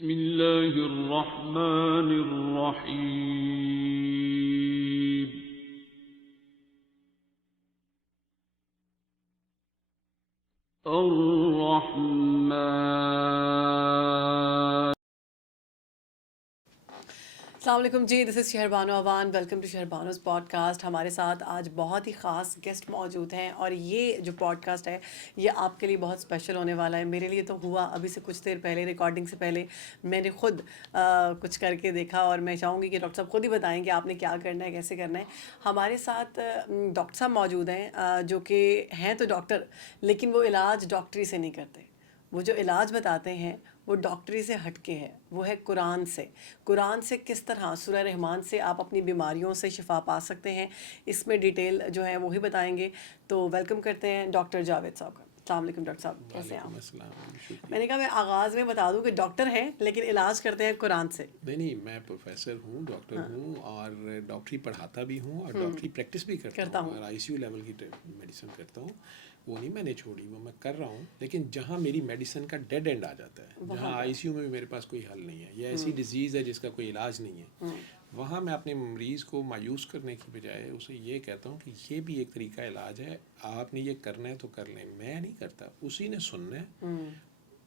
بسم اللہ الرحمن الرحیم. الرحمن. السلام علیکم جی، دس از شہر بانو اوان. ویلکم ٹو شہر بانوز پوڈ کاسٹ. ہمارے ساتھ آج بہت ہی خاص گیسٹ موجود ہیں اور یہ جو پوڈ کاسٹ ہے یہ آپ کے لیے بہت اسپیشل ہونے والا ہے. میرے لیے تو ہوا ابھی سے کچھ دیر پہلے، ریکارڈنگ سے پہلے میں نے خود کچھ کر کے دیکھا اور میں چاہوں گی کہ ڈاکٹر صاحب خود ہی بتائیں کہ آپ نے کیا کرنا ہے، کیسے کرنا ہے. ہمارے ساتھ ڈاکٹر صاحب موجود ہیں جو کہ ہیں تو ڈاکٹر، لیکن وہ علاج ڈاکٹری سے نہیں کرتے. وہ جو علاج بتاتے ہیں وہ ڈاکٹری سے ہٹ کے ہے، وہ ہے قرآن سے. قرآن سے کس طرح سورہ رحمان سے آپ اپنی بیماریوں سے شفا پا سکتے ہیں، اس میں ڈیٹیل جو ہے وہی بتائیں گے. تو ویلکم کرتے ہیں ڈاکٹر جاوید صاحب کا. السلام علیکم ڈاکٹر صاحب، کیسے ہیں آپ؟ میں نے کہا میں آغاز میں بتا دوں کہ ڈاکٹر ہیں لیکن علاج کرتے ہیں قرآن سے. نہیں، میں پروفیسر ہوں، ڈاکٹر ہوں، اور ڈاکٹری پڑھاتا بھی ہوں اور ڈاکٹری پریکٹس بھی کرتا ہوں اور آئی سی یو لیول کی میڈیسن کرتا ہوں. وہ نہیں میں نے چھوڑی، وہ میں کر رہا ہوں. لیکن جہاں میری میڈیسن کا ڈیڈ اینڈ آ جاتا ہے، جہاں آئی سی یو میں بھی میرے پاس کوئی حل نہیں ہے یا ایسی ڈیزیز ہے جس کا کوئی علاج نہیں ہے، وہاں میں اپنے مریض کو مایوس کرنے کی بجائے اسے یہ کہتا ہوں کہ یہ بھی ایک طریقہ علاج ہے، آپ نے یہ کرنا ہے تو کر لیں. میں نہیں کرتا، اسی نے سننا ہے،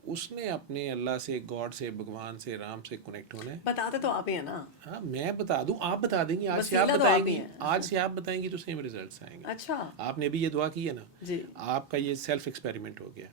اس نے اپنے اللہ سے، گاڈ سے، بھگوان سے، رام سے کنیکٹ ہونا ہے. بتاتے تو آپ ہی ہیں نا. ہاں، میں بتا دوں، آپ بتا دیں گی. آج سے آپ وسیلہ تو بتائیں آپ ہی گی، ہیں. آج سے آپ بتائیں گی تو سیم ریزلٹس آئیں گے. اچھا، آپ نے بھی یہ دعا کی ہے نا، جی آپ کا یہ سیلف ایکسپیریمنٹ ہو گیا.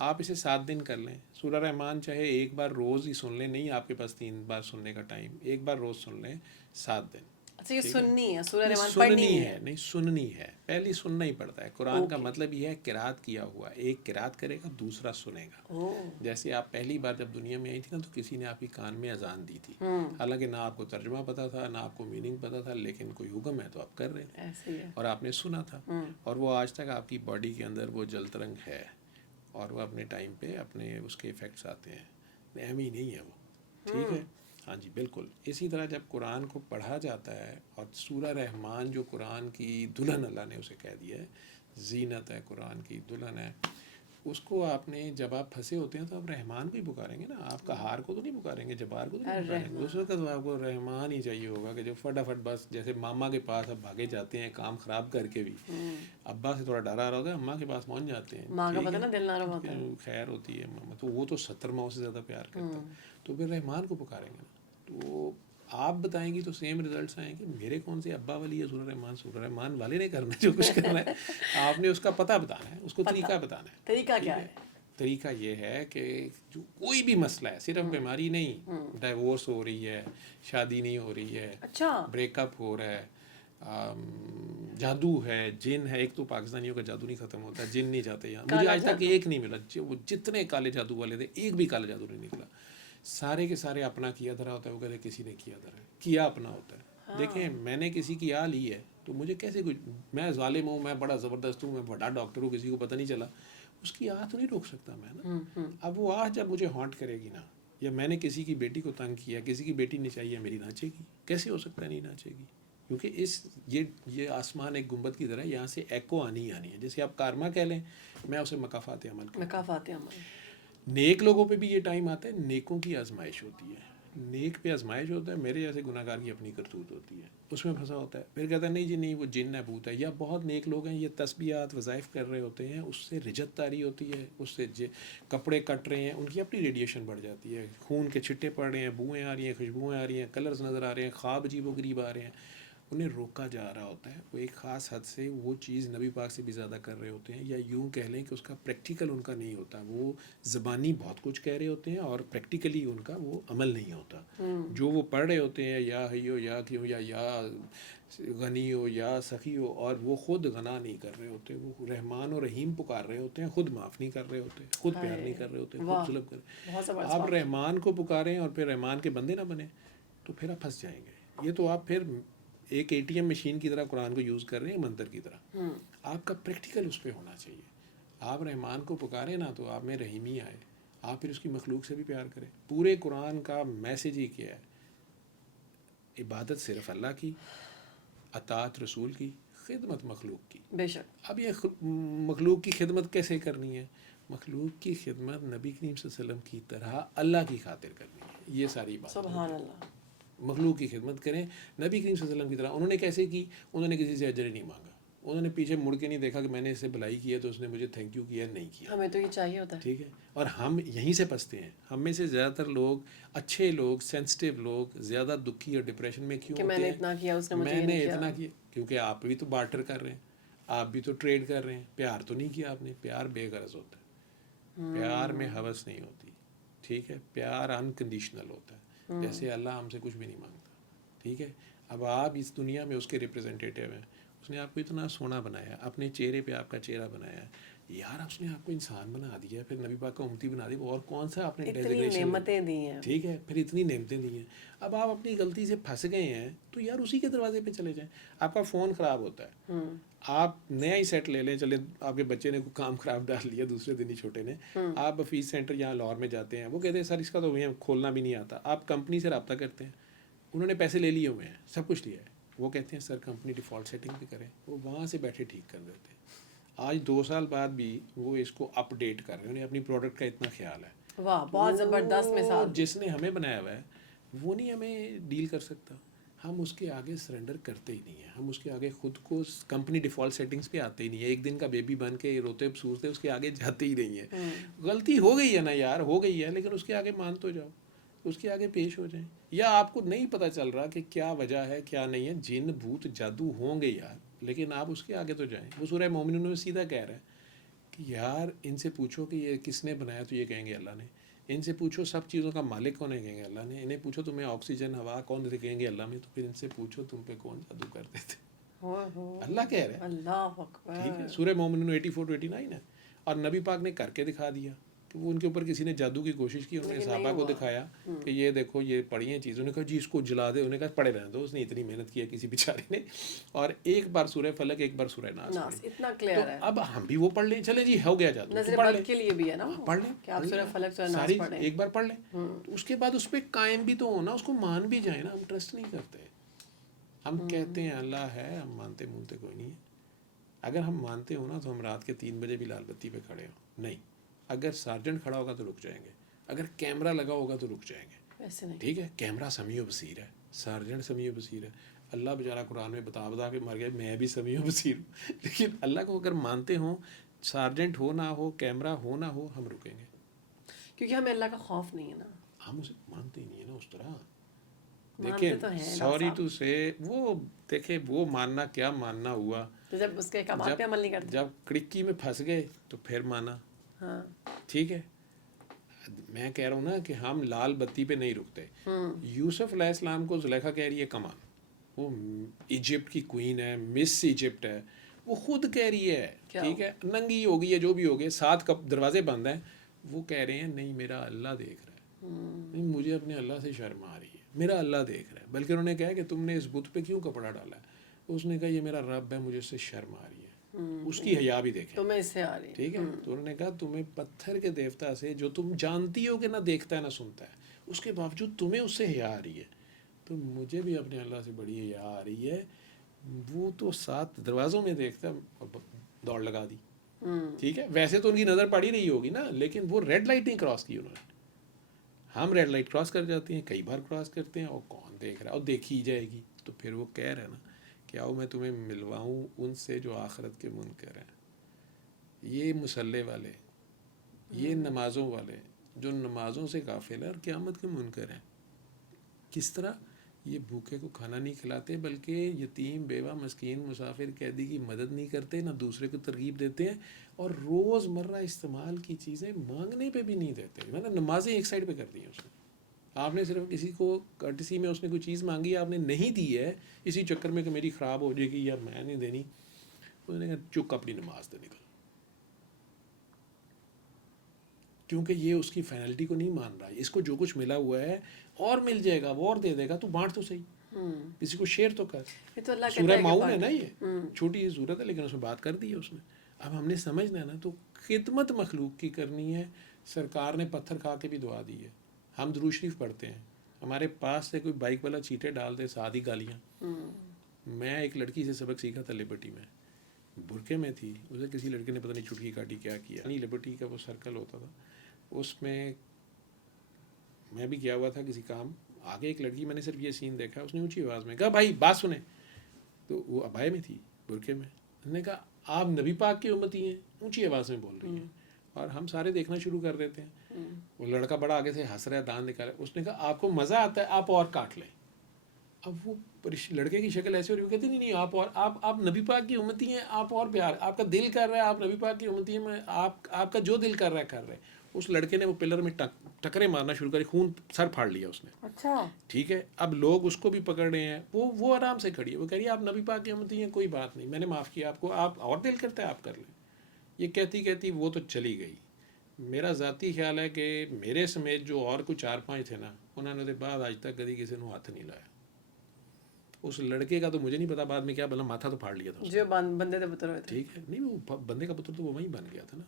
آپ اسے 7 دن کر لیں. سورہ رحمان چاہے ایک بار روز ہی سن لیں، نہیں آپ کے پاس 3 بار سننے کا ٹائم، ایک بار روز سن لیں 7 دن. اچھا، یہ سننی ہے سورہ رحمان، سننی پڑھنی ہے، نہیں سننی ہے. پہلی سننا ہی پڑتا ہے. قرآن کا مطلب یہ ہے قرات کیا ہوا، ایک قرات کرے گا دوسرا سنے گا. جیسے آپ پہلی بار جب دنیا میں آئی تھی نا تو کسی نے آپ کی کان میں اذان دی تھی، حالانکہ نہ آپ کو ترجمہ پتہ تھا نہ آپ کو میننگ پتہ تھا، لیکن کوئی حکم ہے تو آپ کر رہے تھے اور آپ نے سنا تھا. اور وہ آج تک آپ کی باڈی کے اندر وہ جل ترنگ ہے اور وہ اپنے ٹائم پہ اپنے اس کے ایفیکٹس آتے ہیں. اہم ہی نہیں ہے وہ، ٹھیک ہے. ہاں جی بالکل. اسی طرح جب قرآن کو پڑھا جاتا ہے، اور سورہ رحمان جو قرآن کی دلہن اللہ نے اسے کہہ دیا ہے، زینت ہے قرآن کی، دلہن ہے، اس کو آپ نے جب آپ پھنسے ہوتے ہیں تو آپ رحمان کو ہی پکاریں گے نا. آپ کا ہار کو تو نہیں پکاریں گے، جبار کو تو نہیں پکاریں گے. اس وقت تو آپ کو رحمان ہی چاہیے ہوگا کہ جو فٹافٹ بس جیسے ماما کے پاس اب بھاگے جاتے ہیں کام خراب کر کے بھی، ابا سے تھوڑا ڈرا رہا ہوتا ہے، اماں کے پاس پہنچ جاتے ہیں. ماں کا پتہ نا دل نرم ہوتا ہے، خیر ہوتی ہے ماما تو وہ تو 70 ماؤں سے زیادہ پیار کرتا ہے، تو پھر رحمان کو پکاریں گے نا. تو آپ بتائیں گی تو سیم ریزلٹس آئیں گے. میرے کون سے ابا والی ہے سورہ رحمان؟ سورہ رحمان والے نے کرنا ہے جو کچھ کرنا ہے. آپ نے اس کا پتہ بتانا ہے، اس کو طریقہ بتانا ہے. طریقہ کیا ہے؟ طریقہ یہ ہے کہ جو کوئی بھی مسئلہ ہے، صرف بیماری نہیں، ڈائیورس ہو رہی ہے، شادی نہیں ہو رہی ہے، اچھا، بریک اپ ہو رہا ہے، جادو ہے، جن ہے. ایک تو پاکستانیوں کا جادو نہیں ختم ہوتا، جن نہیں جاتے یہاں. مجھے آج تک ایک نہیں ملا. وہ جتنے کالے جادو والے تھے ایک بھی کالا جادو نہیں نکلا. سارے کے سارے اپنا کیا دھرا ہوتا ہے. وہ کہتے کسی نے کیا دھرا ہے، کیا اپنا ہوتا ہے. دیکھیں میں نے کسی کی آ لی ہے تو مجھے کیسے کچھ، میں ظالم ہوں، میں بڑا زبردست ہوں، میں بڑا ڈاکٹر ہوں، کسی کو پتہ نہیں چلا، اس کی آہ تو نہیں روک سکتا میں نا. اب وہ آہ جب مجھے ہانٹ کرے گی نا، یا میں نے کسی کی بیٹی کو تنگ کیا، کسی کی بیٹی نہیں چاہیے میری ناچے گی. کیسے ہو سکتا ہے نہیں ناچے گی؟ کیونکہ یہ آسمان ایک گنبد کی طرح یہاں سے ایکو آنی ہی آنی ہے. جیسے آپ کارما کہہ لیں، میں اسے مکافات عمل کہتا ہوں. مکافات عمل. نیک لوگوں پہ بھی یہ ٹائم آتا ہے، نیکوں کی آزمائش ہوتی ہے. نیک پہ آزمائش ہوتا ہے، میرے جیسے گناہ گار کی اپنی کرتوت ہوتی ہے، اس میں پھنسا ہوتا ہے. پھر کہتا ہے نہیں جی نہیں وہ جن ہے، بھوت ہے. یا بہت نیک لوگ ہیں، یہ تسبیحات وظائف کر رہے ہوتے ہیں، اس سے رجت طاری ہوتی ہے، اس سے کپڑے کٹ رہے ہیں، ان کی اپنی ریڈیشن بڑھ جاتی ہے، خون کے چھٹے پڑ رہے ہیں، بوئیں آ رہی ہیں، خوشبوئیں آ رہی ہیں، کلرز نظر آ رہے ہیں، خواب عجیب و غریب آ رہے ہیں. انہیں روکا جا رہا ہوتا ہے. وہ ایک خاص حد سے وہ چیز نبی پاک سے بھی زیادہ کر رہے ہوتے ہیں، یا یوں کہہ لیں کہ اس کا پریکٹیکل ان کا نہیں ہوتا. وہ زبانی بہت کچھ کہہ رہے ہوتے ہیں اور پریکٹیکلی ان کا وہ عمل نہیں ہوتا. جو وہ پڑھ رہے ہوتے ہیں یا حیو یا کیوں یا غنی ہو یا سخی ہو، اور وہ خود غنا نہیں کر رہے ہوتے، وہ رحمان و رحیم پکار رہے ہوتے ہیں، خود معاف نہیں کر رہے ہوتے، خود پیار نہیں کر رہے ہوتے، خود ظلم کر رہے. آپ رحمان کو پکاریں اور پھر رحمان کے بندے نہ بنیں تو پھر آپ پھنس جائیں گے. یہ تو آپ پھر ایک اے ٹی ایم مشین کی طرح قرآن کو یوز کر رہے ہیں، منتر کی طرح. آپ کا پریکٹیکل اس پہ ہونا چاہیے. آپ رحمان کو پکاریں نا تو آپ میں رحیمی آئے، آپ پھر اس کی مخلوق سے بھی پیار کریں. پورے قرآن کا میسیج ہی کیا ہے؟ عبادت صرف اللہ کی، اطاعت رسول کی، خدمت مخلوق کی. بے شک. اب یہ مخلوق کی خدمت کیسے کرنی ہے؟ مخلوق کی خدمت نبی کریم صلی اللہ علیہ وسلم کی طرح اللہ کی خاطر کرنی ہے. یہ ساری بات سبحان اللہ. مخلوق کی خدمت کریں نبی کریم صلی اللہ علیہ وسلم کی طرح. انہوں نے کیسے کی؟ انہوں نے کسی سے اجر نہیں مانگا, انہوں نے پیچھے مڑ کے نہیں دیکھا کہ میں نے اس سے بھلائی کی ہے تو اس نے مجھے تھینک یو کیا, نہیں کیا. ہمیں تو یہ چاہیے ہوتا ہے. ٹھیک ہے, اور ہم یہیں سے پھنستے ہیں. ہم میں سے زیادہ تر لوگ, اچھے لوگ, سینسٹیو لوگ زیادہ دکھی اور ڈپریشن میں کیوں کہ ہوتے میں نے ہیں؟ اتنا کیا, اس نے مجھے میں یہ نے نہیں اتنا کیا. کیا, کیونکہ آپ بھی تو بارٹر کر رہے ہیں, آپ بھی تو ٹریڈ کر رہے ہیں. پیار تو نہیں کیا آپ نے. پیار بے غرض ہوتا ہے, پیار میں ہوس نہیں ہوتی. ٹھیک ہے, پیار انکنڈیشنل ہوتا ہے, جیسے اللہ ہم سے کچھ بھی نہیں مانگتا. ٹھیک ہے, اب آپ اس دنیا میں اس کے ریپرزینٹیٹیو ہیں. اس نے آپ کو اتنا سونا بنایا, اپنے چہرے پہ آپ کا چہرہ بنایا یار, اس نے آپ کو انسان بنا دیا, پھر نبی پاک کا امتی بنا دیا, اور کون سا آپ نے اتنی ڈیزگنیشن. نعمتیں دی ہیں. ٹھیک ہے, پھر اتنی نعمتیں دی ہیں. اب آپ اپنی غلطی سے پھنس گئے ہیں تو یار اسی کے دروازے پہ چلے جائیں. آپ کا فون خراب ہوتا ہے, آپ نیا ہی سیٹ لے لیں. چلے آپ کے بچے نے کوئی کام خراب ڈال لیا دوسرے دن ہی چھوٹے نے, آپ آفیس سینٹر یہاں لاہور میں جاتے ہیں, وہ کہتے ہیں سر اس کا تو ہمیں کھولنا بھی نہیں آتا. آپ کمپنی سے رابطہ کرتے ہیں, انہوں نے پیسے لے لیے ہوئے ہیں, سب کچھ لیا ہے, وہ کہتے ہیں سر کمپنی ڈیفالٹ سیٹنگ بھی کریں. وہ وہاں سے بیٹھے ٹھیک کر دیتے ہیں. آج 2 سال بعد بھی وہ اس کو اپ ڈیٹ کر رہے ہیں, انہیں اپنی پروڈکٹ کا اتنا خیال ہے. واہ, بہت زبردست مثال. جس نے ہمیں بنایا ہوا ہے وہ نہیں ہمیں ڈیل کر سکتا. ہم اس کے آگے سرنڈر کرتے ہی نہیں ہیں. ہم اس کے آگے خود کو کمپنی ڈیفالٹ سیٹنگز پہ آتے ہی نہیں ہیں. ایک دن کا بیبی بن کے روتے سوچتے اس کے آگے جاتے ہی نہیں ہیں. غلطی ہو گئی ہے نا یار, ہو گئی ہے, لیکن اس کے آگے مان تو جاؤ, اس کے آگے پیش ہو جائیں. یا آپ کو نہیں پتہ چل رہا کہ کیا وجہ ہے کیا نہیں ہے, جن بھوت جادو ہوں گے یار, لیکن آپ اس کے آگے تو جائیں. وہ سورہ مومنون میں سیدھا کہہ رہا ہے کہ یار ان سے پوچھو کہ یہ کس نے بنایا, تو یہ کہیں گے اللہ نے. ان سے پوچھو سب چیزوں کا مالک کون ہے, کہیں گے اللہ نے. انہیں پوچھو تمہیں آکسیجن ہوا کون سے, کہیں گے اللہ میں. تو پھر ان سے پوچھو تم پہ کون جادو کرتے تھے, اللہ کہہ رہے ہیں. اللہ اکبر. ٹھیک ہے, سورہ مومنون 84-89 ہے. اور نبی پاک نے کر کے دکھا دیا کہ وہ ان کے اوپر کسی نے جادو کی کوشش کی, انہوں نے صحابہ کو دکھایا کہ یہ دیکھو یہ پڑھی ہیں چیز. انہوں نے کہا جی اس کو جلا دے, انہوں نے کہا پڑھے رہنے دو, اس نے اتنی محنت کی ہے کسی بیچارے نے. اور ایک بار سورہ فلق, ایک بار سورہ ناس پڑھی. اتنا کلیئر ہے. اب ہم بھی وہ پڑھ لیں, چلے جی ہو گیا جادو, نظر بد کے لیے بھی ہے نا, پڑھ لیں کہ آپ سورہ فلق سورہ ناس ساری پڑھیں, ایک بار پڑھ لیں. اس کے بعد اس پہ قائم بھی تو ہونا, اس کو مان بھی جائیں نا. ہم ٹرسٹ نہیں کرتے, ہم کہتے ہیں اللہ ہے, ہم مانتے کوئی نہیں ہے. اگر ہم مانتے ہو نا تو ہم رات کے 3 بجے بھی لال بتی پہ کھڑے ہوں. نہیں, اگر سارجنٹ کھڑا ہوگا تو رک جائیں گے, اگر کیمرہ لگا ہوگا تو رک جائیں گے. ویسے نہیں. ٹھیک ہے, کیمرہ سمیع و بصیر ہے, سارجنٹ سمیع و بصیر ہے. اللہ بیچارہ قرآن میں بتا کے مر گیا, میں بھی سمیع و بصیر ہوں. لیکن اللہ کو اگر مانتے ہوں, سارجنٹ ہو نہ ہو, کیمرہ ہو نہ ہو, ہم رکیں گے. کیونکہ ہمیں اللہ کا خوف نہیں ہے نا, ہم اسے مانتے ہی نہیں ہیں نا اس طرح. مانتے دیکھیں تو ہیں سوری ٹو سے, وہ دیکھیں وہ ماننا کیا ماننا ہوا, تو جب اس کے احکامات پہ عمل نہیں کرتے. جب کڑکی میں پھنس گئے تو پھر مانا. ہاں ٹھیک ہے, میں کہہ رہا ہوں نا کہ ہم لال بتی پہ نہیں رکتے. یوسف علیہ السلام کو زلیخا کہہ رہی ہے کمان, وہ ایجپٹ کی کوئین ہے, مس ایجپٹ ہے, وہ خود کہہ رہی ہے ٹھیک ہے, ننگی ہوگی ہے جو بھی ہوگی, 7 دروازے بند ہیں, وہ کہہ رہے ہیں نہیں میرا اللہ دیکھ رہا ہے, نہیں مجھے اپنے اللہ سے شرم آ رہی ہے, میرا اللہ دیکھ رہا ہے. بلکہ انہوں نے کہا کہ تم نے اس بت پہ کیوں کپڑا ڈالا ہے, اس نے کہا یہ میرا رب ہے, مجھے اس سے شرم آ رہی ہے. اس کی حیا بھی دیکھیں, تو میں اس سے آ رہی. ٹھیک ہے. تو انہوں نے کہا تمہیں پتھر کے دیوتا سے, جو تم جانتی ہو کہ نہ دیکھتا ہے نہ سنتا ہے, اس کے باوجود تمہیں اس سے حیا آ رہی ہے, تو مجھے بھی اپنے اللہ سے بڑی حیا آ رہی ہے. وہ تو 7 دروازوں میں دیکھتا ہے, دوڑ لگا دی. ٹھیک ہے, ویسے تو ان کی نظر پڑ ہی رہی ہوگی نا, لیکن وہ ریڈ لائٹ نہیں کراس کی انہوں نے. ہم ریڈ لائٹ کراس کر جاتے ہیں, کئی بار کراس کرتے ہیں, اور کون دیکھ رہا ہے, اور دیکھی جائے گی. تو پھر وہ کہہ رہے ہیں نا کہ آؤ میں تمہیں ملواؤں ان سے جو آخرت کے منکر ہیں. یہ مسلح والے, یہ نمازوں والے, جو نمازوں سے غافل ہیں اور قیامت کے منکر ہیں. کس طرح؟ یہ بھوکے کو کھانا نہیں کھلاتے, بلکہ یتیم بیوہ مسکین مسافر قیدی کی مدد نہیں کرتے, نہ دوسرے کو ترغیب دیتے ہیں, اور روز مرہ استعمال کی چیزیں مانگنے پہ بھی نہیں دیتے. میں نے نمازیں ایک سائڈ پہ کر دی ہیں اس نے. آپ نے صرف کسی کو کارٹسی میں اس نے کوئی چیز مانگی, آپ نے نہیں دی ہے اسی چکر میں کہ میری خراب ہو جائے گی یا میں نہیں دینی, اس نے کہا چک اپنی نماز دے نکل, کیونکہ یہ اس کی فائنلٹی کو نہیں مان رہا. اس کو جو کچھ ملا ہوا ہے اور مل جائے گا, وہ اور دے دے گا, تو بانٹ تو صحیح, کسی کو شیئر تو کر. سورہ معون ہے نا, یہ چھوٹی سی صورت ہے لیکن اس میں بات کر دی ہے اس نے. اب ہم نے سمجھنا ہے نا, تو خدمت مخلوق کی کرنی ہے. سرکار نے پتھر کھا کے بھی دعا دی ہے. ہم درود شریف پڑھتے ہیں, ہمارے پاس سے کوئی بائک والا چیٹے ڈال دے, سادھی گالیاں. میں ایک لڑکی سے سبق سیکھا تھا لبرٹی میں, برقعے میں تھی, اسے کسی لڑکے نے پتہ نہیں چٹکی کاٹی کیا کیا. نہیں, لبرٹی کا وہ سرکل ہوتا تھا, اس میں میں بھی گیا ہوا تھا کسی کام, آگے ایک لڑکی, میں نے صرف یہ سین دیکھا, اس نے اونچی آواز میں کہا بھائی بات سنیں, تو وہ ابائے میں تھی, برقعے میں, انہوں نے کہا آپ نبی پاک کی امتی ہیں, اونچی آواز میں بول رہی ہیں, اور ہم سارے دیکھنا شروع کر دیتے ہیں. وہ لڑکا بڑا آگے سے ہنس رہا ہے, دان نکالا, اس نے کہا آپ کو مزہ آتا ہے, آپ اور کاٹ لیں. اب وہ لڑکے کی شکل ایسے ہو رہی, وہ کہتی نہیں آپ اور آپ نبی پاک کی امتی ہیں, آپ اور پیار, آپ کا دل کر رہا ہے آپ نبی پاک کی امتی ہیں, میں آپ کا جو دل کر رہا ہے کر رہے ہیں. اس لڑکے نے وہ پلر میں ٹکرے مارنا شروع کری, خون سر پھاڑ لیا اس نے. اچھا ٹھیک ہے, اب لوگ اس کو بھی پکڑ رہے ہیں, وہ آرام سے کھڑی ہے, وہ کہہ رہی ہے آپ نبی پاک کی امتی ہیں, کوئی بات نہیں, میں نے معاف کیا آپ کو, آپ اور دل کرتا ہے آپ کر لیں. یہ کہتی وہ تو چلی گئی. میرا ذاتی خیال ہے کہ میرے سمیت جو اور کچھ 4-5 تھے نا, انہوں نے بعد آج تک کبھی کسی نے ہاتھ نہیں لایا. اس لڑکے کا تو مجھے نہیں پتا بعد میں کیا بنا, ماتھا تو پھاڑ لیا تھا جو بندے تھے پتر ہوئے تھے. ٹھیک ہے, نہیں وہ بندے کا پتر تو وہ وہیں بن گیا تھا نا,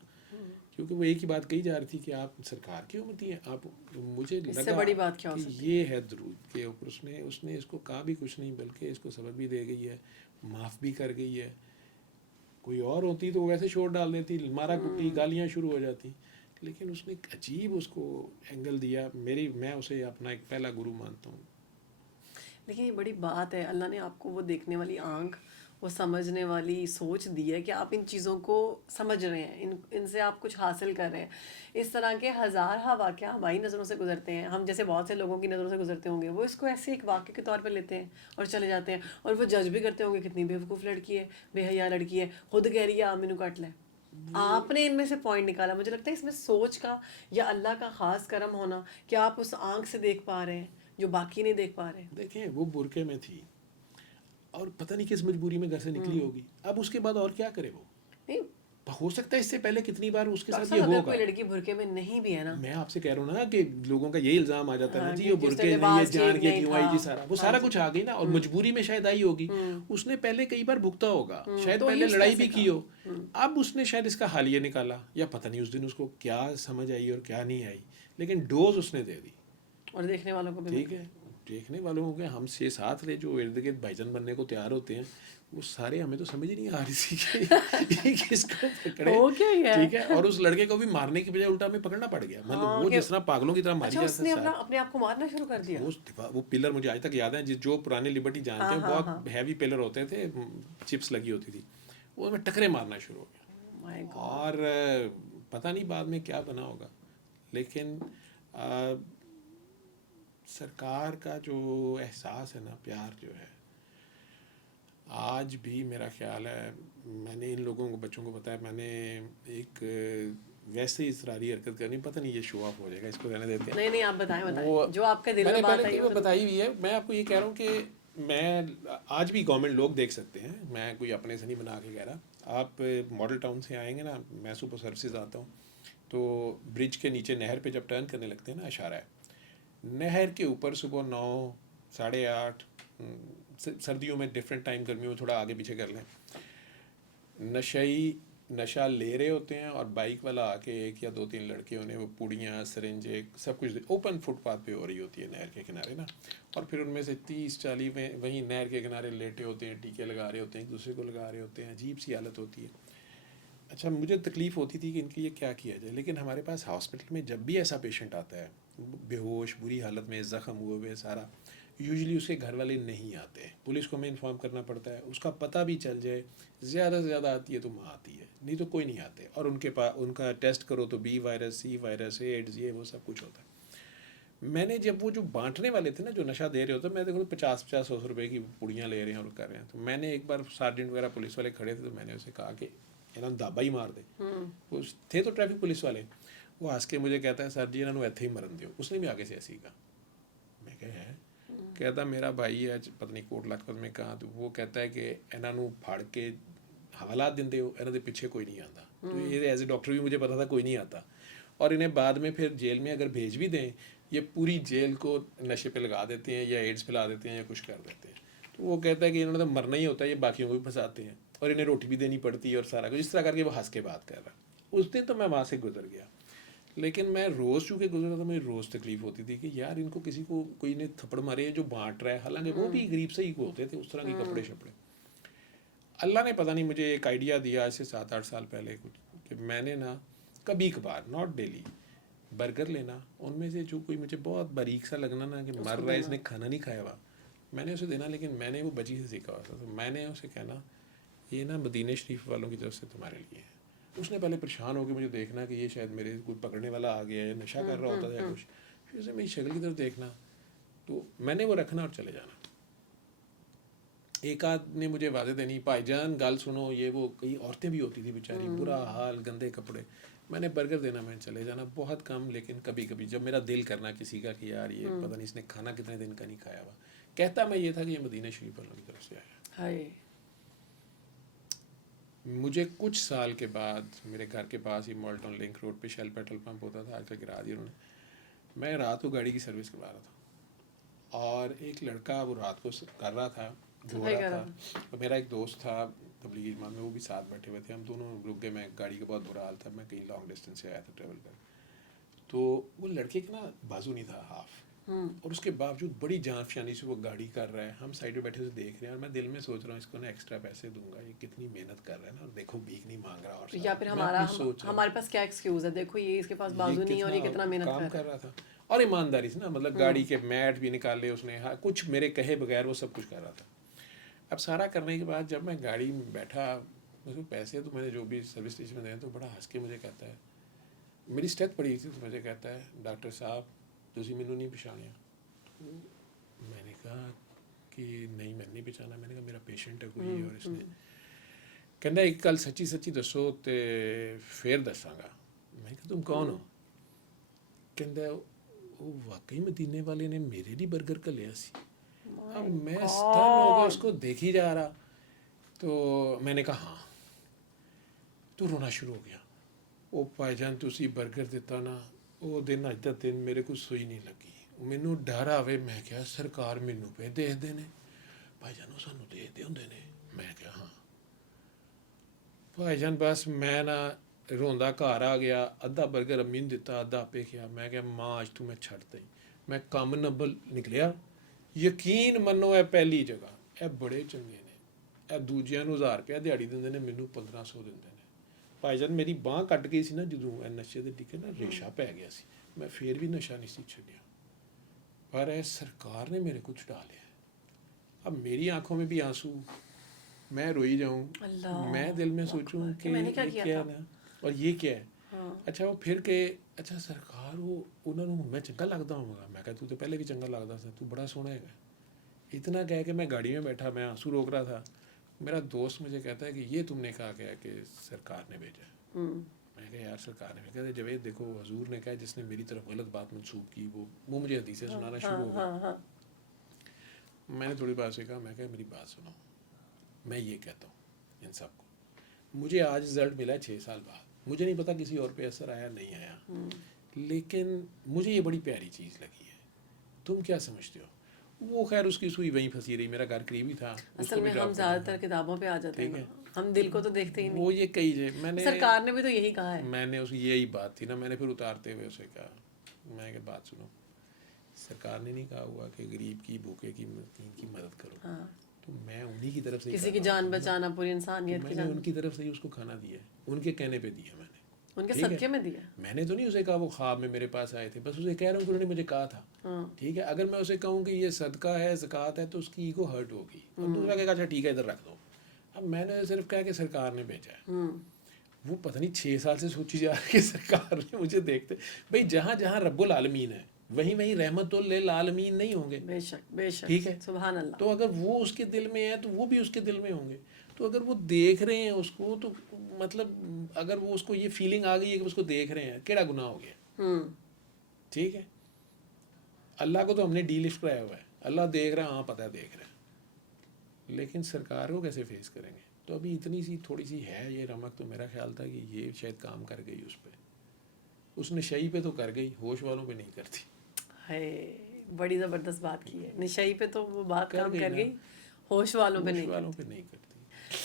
کیونکہ وہ ایک ہی بات کہی جا رہی تھی کہ آپ سرکار کی امتی ہیں. آپ, مجھے اس سے لگا بڑی بات کیا ہو کہ سکتی یہ ہے درود کے اوپر اس نے اس کو کہا بھی کچھ نہیں, بلکہ اس کو سبق بھی دے گئی ہے, معاف بھی کر گئی ہے. کوئی اور ہوتی تو ویسے شور ڈال دیتی, مارا کٹی, گالیاں شروع ہو جاتی, لیکن اس نے ایک عجیب اس کو اینگل دیا. میں اسے اپنا ایک پہلا گرو مانتا ہوں. لیکن یہ بڑی بات ہے, اللہ نے آپ کو وہ دیکھنے والی آنکھ, وہ سمجھنے والی سوچ دی ہے کہ آپ ان چیزوں کو سمجھ رہے ہیں, ان سے آپ کچھ حاصل کر رہے ہیں. اس طرح کے ہزارہ واقعہ ہماری نظروں سے گزرتے ہیں, ہم جیسے بہت سے لوگوں کی نظروں سے گزرتے ہوں گے, وہ اس کو ایسے ایک واقعے کے طور پہ لیتے ہیں اور چلے جاتے ہیں, اور وہ جج بھی کرتے ہوں گے کتنی بیوقوف لڑکی ہے, بے حیا لڑکی ہے, خود کہہ رہی ہے آپ مینوں کٹ لیں. آپ نے ان میں سے پوائنٹ نکالا. مجھے لگتا ہے اس میں سوچ کا یا اللہ کا خاص کرم ہونا کہ آپ اس آنکھ سے دیکھ پا رہے ہیں جو باقی نہیں دیکھ پا رہے. دیکھیں وہ برقعے میں تھی اور پتہ نہیں کس مجبوری میں گھر سے نکلی ہوگی, اب اس کے بعد اور کیا کرے وہ, نہیں ہو سکتا ہے اس سے پہلے کتنی بار اس کے ساتھ اکثر یہ اگر ہوگا. کوئی لڑکی برقعے میں نہیں بھی ہے نا, میں آپ سے کہہ رہا ہوں نا کہ لوگوں کا یہی الزام آ جاتا ہے نا, ہاں جی کہ وہ اس نے برقعے نہیں, یہ لباس جان ٹھیک کے نہیں کیوں تھا, آئی, جی سارا وہ سارا کچھ آ گئی نا, اور مجبوری میں شاید آئی ہوگی. اس نے پہلے کئی بار بھگتا ہوگا, شاید پہلے لڑائی بھی کی ہو, اب اس نے شاید اس کا حالیہ نکالا, یا پتہ نہیں اس دن اس کو کیا سمجھ آئی اور کیا نہیں آئی, لیکن ڈوز اس نے دے دی. اور دیکھنے والوں کو بھی. ٹھیک ہے, دیکھنے والوں ہو گئے ہم 6-7 تھے جو ارد گرد بھائی جان بننے کو تیار ہوتے ہیں, وہ سارے ہمیں تو سمجھ ہی نہیں آ رہی تھی کہ کس کو پکڑے. ٹھیک ہے, اور اس لڑکے کو بھی مارنے کی بجائے الٹا ہمیں پکڑنا پڑ گیا, مطلب وہ جس طرح پاگلوں کی طرح ماری اچھا اس نے جاتا ہے. اپنے آپ کو مارنا شروع کر دیا. وہ پلر مجھے آج تک یاد ہے, جو پرانے لبرٹی جانتے ہیں, بہت ہیوی پلر ہوتے تھے, چپس لگی ہوتی تھی, وہ میں ٹکرے مارنا شروع ہو گیا. اور پتہ نہیں بعد میں کیا بنا ہوگا, لیکن سرکار کا جو احساس ہے نا, پیار جو ہے, آج بھی میرا خیال ہے, میں نے ان لوگوں کو, بچوں کو بتایا, میں نے ایک ویسے ہی اصراری حرکت کرنی, پتہ نہیں یہ شو آف ہو جائے گا, اس کو رہنے دیتے ہیں. نہیں آپ بتائیں جو آپ کے دل میں بات آئی. میں نے بتائی ہوئی ہے, میں آپ کو یہ کہہ رہا ہوں کہ میں آج بھی گورنمنٹ لوگ دیکھ سکتے ہیں, میں کوئی اپنے سے نہیں بنا کے کہہ رہا. آپ ماڈل ٹاؤن سے آئیں گے نا, میں سپر سروسز آتا ہوں, تو برج کے نیچے نہر پہ جب ٹرن کرنے لگتے ہیں نا, اشارہ ہے, نہر کے اوپر صبح 9, 8:30, سردیوں میں ڈفرینٹ ٹائم, گرمیوں میں تھوڑا آگے پیچھے کر لیں, نشئی نشہ لے رہے ہوتے ہیں, اور بائک والا آ کے 1 یا 2-3 لڑکے انہیں وہ پوڑیاں, سرنجے, سب کچھ اوپن فٹ پاتھ پہ ہو رہی ہوتی ہے نہر کے کنارے نا, اور پھر ان میں سے 30-40 میں وہیں نہر کے کنارے لیٹے ہوتے ہیں, ٹیکے لگا رہے ہوتے ہیں, ایک دوسرے کو لگا رہے ہوتے ہیں. عجیب سی حالت ہوتی ہے. اچھا مجھے تکلیف ہوتی تھی کہ ان کے لیے کیا کیا جائے, لیکن ہمارے پاس ہاسپٹل میں جب بھی ایسا پیشنٹ آتا ہے, بے ہوش, بری حالت میں, زخم ہوئے ہوئے سارا, یوزلی اس کے گھر والے نہیں آتے, پولیس کو ہمیں انفارم کرنا پڑتا ہے. اس کا پتہ بھی چل جائے, زیادہ سے زیادہ آتی ہے تو ماں آتی ہے, نہیں تو کوئی نہیں آتے. اور ان کے پاس ان کا ٹیسٹ کرو تو B virus, C virus, AIDS, یہ وہ سب کچھ ہوتا ہے. میں نے جب وہ جو بانٹنے والے تھے نا, جو نشہ دے رہے ہوتے, میں دیکھو 50-100 روپے کی پوڑیاں لے رہے ہیں اور کر رہے ہیں, تو میں نے ایک بار سارجنٹ وغیرہ پولیس والے کھڑے تھے, تو میں نے اسے کہا کہ انہوں نے دابا ہی مار دے. وہ تھے تو ٹریفک پولیس والے, وہ ہنس کے مجھے کہتا ہے سر جی انہوں نے ایتھے ہی مرن دیو. اس نے بھی آگے سے ایسے ہی کہا. میں کہا ہے, کہتا میرا بھائی ہے پتہ نہیں کوٹ لکھپت میں کہاں, تو وہ کہتا ہے کہ انہوں نے پھاڑ کے حوالات دیندے ہو, انہوں نے پیچھے کوئی نہیں آتا. تو یہ ایز اے ڈاکٹر بھی مجھے پتا تھا کوئی نہیں آتا, اور انہیں بعد میں پھر جیل میں اگر بھیج بھی دیں, یہ پوری جیل کو نشے پہ لگا دیتے ہیں, یا ایڈز پہ لا دیتے ہیں, یا کچھ کر دیتے ہیں. تو وہ کہتا ہے کہ انہوں نے تو مرنا ہی ہوتا ہے, یہ باقیوں کو بھی پھنساتے ہیں, اور انہیں روٹی بھی دینی پڑتی ہے, اور سارا کچھ اس طرح کر کے وہ ہنس کے بات کر رہا. اس دن تو میں وہاں سے گزر گیا, لیکن میں روز چونکہ گزرا تھا, مجھے روز تکلیف ہوتی تھی کہ یار ان کو کسی کو کوئی نے تھپڑ مارے جو بانٹ رہا ہے, حالانکہ وہ بھی غریب سے ہی ہوتے تھے, اس طرح کے کپڑے شپڑے. اللہ نے پتہ نہیں مجھے ایک آئیڈیا دیا آج سے 7-8 سال پہلے کچھ, کہ میں نے نا کبھی کبھار, ناٹ ڈیلی, برگر لینا, ان میں سے جو کوئی مجھے بہت باریک سا لگنا نا کہ مر رہا ہے, اس نے کھانا نہیں کھایا ہوا, میں نے اسے دینا. لیکن میں نے وہ بچی سے سیکھا ہوا تھا, تو میں نے اسے کہنا یہ نا مدینہ شریف والوں کی طرف سے تمہارے لیے ہے. اس نے پہلے پریشان ہو کے مجھے دیکھنا کہ یہ شاید میرے کوئی پکڑنے والا آ گیا ہے, نشہ کر رہا ہوتا تھا کچھ, پھر اسے میری شکل کی طرف دیکھنا, تو میں نے وہ رکھنا اور چلے جانا. ایک آدھ نے مجھے واضح دینی, بھائی جان گال سنو, یہ وہ کئی عورتیں بھی ہوتی تھی بیچاری, برا حال, گندے کپڑے. میں نے برگر دینا, میں چلے جانا, بہت کم. لیکن کبھی کبھی جب میرا دل کرنا کسی کا کہ یار یہ پتہ نہیں اس نے کھانا کتنے دن کا نہیں کھایا ہوا, کہتا میں یہ تھا کہ یہ مدینہ شریف والوں کی طرف سے آیا. مجھے کچھ سال کے بعد میرے گھر کے پاس ہی مالٹن لنک روڈ پہ شیل پیٹرول پمپ ہوتا تھا, آج تک گرا دیا انہوں نے. میں رات کو گاڑی کی سروس کروا رہا تھا, اور ایک لڑکا وہ رات کو کر رہا تھا, دھو رہا تھا. اور میرا ایک دوست تھا تبلیغی جماعت میں, وہ بھی ساتھ بیٹھے ہوئے تھے. ہم دونوں رک گئے, میں گاڑی کا بہت برا حال تھا, میں کہیں لانگ ڈسٹینس سے آیا تھا ٹریول کر. تو وہ لڑکے کا نا بازو نہیں تھا, ہاف, اور اس کے باوجود بڑی جان افشانی سے وہ گاڑی کر رہا ہے. ہم سائڈ پہ بیٹھے سے دیکھ رہے ہیں, اور میں دل میں سوچ رہا ہوں اس کو نا ایکسٹرا پیسے دوں گا, یہ کتنی محنت کر رہا ہے نا, اور دیکھو بھیک نہیں مانگ رہا. اور یا پھر ہمارے پاس کیا ایکسکیوز ہے, دیکھو یہ اس کے پاس بازو نہیں اور یہ کتنا محنت کر رہا تھا. اور ایمانداری سے نا, مطلب گاڑی کے میٹ بھی نکال لے اس نے, کچھ میرے کہے بغیر وہ سب کچھ کر رہا تھا. اب سارا کرنے کے بعد جب میں گاڑی میں بیٹھا, اس کو پیسے تو میں نے جو بھی سروس اسٹیشن میں دیے, تو بڑا ہنس کے مجھے کہتا ہے, میری اسٹیپ پڑی تھی, تو مجھے کہتا ہے ڈاکٹر صاحب تسی مینوں نہیں پچھاڑیا. میں نے کہا کہ نہیں میں نہیں پہچانا. میں نے کہا میرا پیشنٹ ہے کوئی, اور اس نے کہنا ایک گل سچی سچی دسو تے پھر دساں گا. میں نے کہا تم کون ہو؟ کہندا وہ واقعی مدینے والے نے میرے لیے برگر کلیا سی. اب میں ستن ہو کے اس کو دیکھی جا رہا, تو میں نے کہا ہاں, تو رونا شروع ہو گیا. وہ بھائی جان تسی برگر دیتا نا, وہ دن اج دا دن میرے کو سوئی نہیں لگی. مینوں ڈر آوے, میں کہا سرکار مینوں پہ دیکھتے ہیں, بھائی جان وہ سانوں دیکھتے ہوندے نے. میں کہا ہاں. بھائی جان بس میں نا روندا گھر آ گیا, ادھا برگر امی نے دیتا, ادھا آپے کھیا. میں کہا ماں اج تو میں چھڈتا ہی, میں کم نبل نکلیا. یقین منو اے پہلی جگہ, اے بڑے چنگے نے, اے دوجیاں نوں 1000 روپیہ دیہڑی دیندے نے, مینوں 1500 دیندے نے. بھائی جان میری باਂਹ کٹ گئی سی نا جدوں اے نشے دے ٹکے نا, ریشہ پی گیا سی, میں پھر بھی نشہ نہیں سی چھڈیا. پر اے سرکار نے میرے کو چھڈا لیا. اب میری آنکھوں میں بھی آنسو, میں روئی جاؤں, میں دل میں سوچوں کہ یہ کیا ہے اور یہ کیا ہے. اچھا وہ پھر کہ اچھا سرکار وہ انہوں نے میں چنگا لگتا ہوں گا. میں کہا تو پہلے بھی چنگا لگتا تھا, تو بڑا سونا ہے. اتنا کہہ کہ میں گاڑی میں بیٹھا, میں آنسو روک رہا تھا. میرا دوست مجھے کہتا ہے کہ یہ تم نے کہا کیا کہ سرکار نے بھیجا. میں کہا یار سرکار نے بھیجا. جاوید دیکھو حضور نے کہا جس نے میری طرف غلط بات منسوخ کی وہ مجھے حدیثیں سنانا شروع ہو گیا. میں نے تھوڑی بات سے کہا, میں کہا میری بات سنو, میں یہ کہتا ہوں ان سب کو, مجھے آج رزلٹ ملا 6 سال بعد, مجھے نہیں پتا کسی اور پہ اثر آیا نہیں آیا, لیکن مجھے یہ بڑی پیاری چیز لگی ہے. تم کیا سمجھتے ہو؟ وہ خیر اس کی سوئی وہیں پھنسی رہی, میرا گھر قریب ہی تھا. اصل میں ہم زیادہ تر کتابوں پہ آ جاتے ہیں, ہم دل کو تو دیکھتے ہی نہیں. وہ یہ کہی جائے, میں نے سرکار نے بھی تو یہی کہا ہے. میں نے اس یہی بات تھی نا, میں نے پھر اتارتے ہوئے اسے کہا, میں کہ بات سنو, سرکار نے نہیں کہا ہوا کہ غریب کی بھوکے کی مسکین کی مدد کرو, تو میں انہی کی طرف سے کسی کی جان بچانا پوری انسانیت کی جان, میں نے ان کی طرف سے ہی اس کو کھانا دیا, ان کے کہنے پہ دیا, میں نے ان کے صدقے میں دیا. میں نے تو نہیں اسے کہا وہ خواب میں میرے پاس آئے تھے, بس اسے کہہ رہا ہوں کہ انہوں نے مجھے کہا تھا. ٹھیک ہے, اگر میں اسے کہوں کہ یہ صدقہ ہے زکوٰۃ ہے تو اس کی ایگو ہرٹ ہوگی, اور دوسرا کہے گا اچھا ٹھیک ہے ادھر رکھ دو. اب میں نے صرف کہا کہ سرکار نے بھیجا ہے. وہ پتہ نہیں 6 سال سے سوچی جا رہی ہے سرکار نے مجھے دیکھتے. بھائی جہاں جہاں رب العالمین ہے وہیں وہیں رحمت للعالمین نہیں ہوں گے. بے شک بے شک, ٹھیک ہے, سبحان اللہ. تو اگر وہ اس کے دل میں ہے تو وہ بھی اس کے دل میں ہوں گے. تو اگر وہ دیکھ رہے ہیں اس کو, تو مطلب اگر وہ اس کو یہ فیلنگ آ گئی ہے کہ اس کو دیکھ رہے ہیں, کیڑا گناہ ہو گیا. ٹھیک ہے, اللہ کو تو ہم نے ڈی لسٹ کرایا ہوا ہے, اللہ دیکھ رہا ہے, ہاں پتہ ہے دیکھ رہا ہے, لیکن سرکار کو کیسے فیس کریں گے. تو ابھی اتنی سی تھوڑی سی ہے یہ رمق, تو میرا خیال تھا کہ یہ شاید کام کر گئی اس پہ, اس نشئی پہ تو کر گئی, ہوش والوں پہ نہیں کرتی. ہے بڑی زبردست بات کی ہے, نشئی پہ تو وہ بات کام کر گئی, ہوش والوں پہ نہیں کرتی.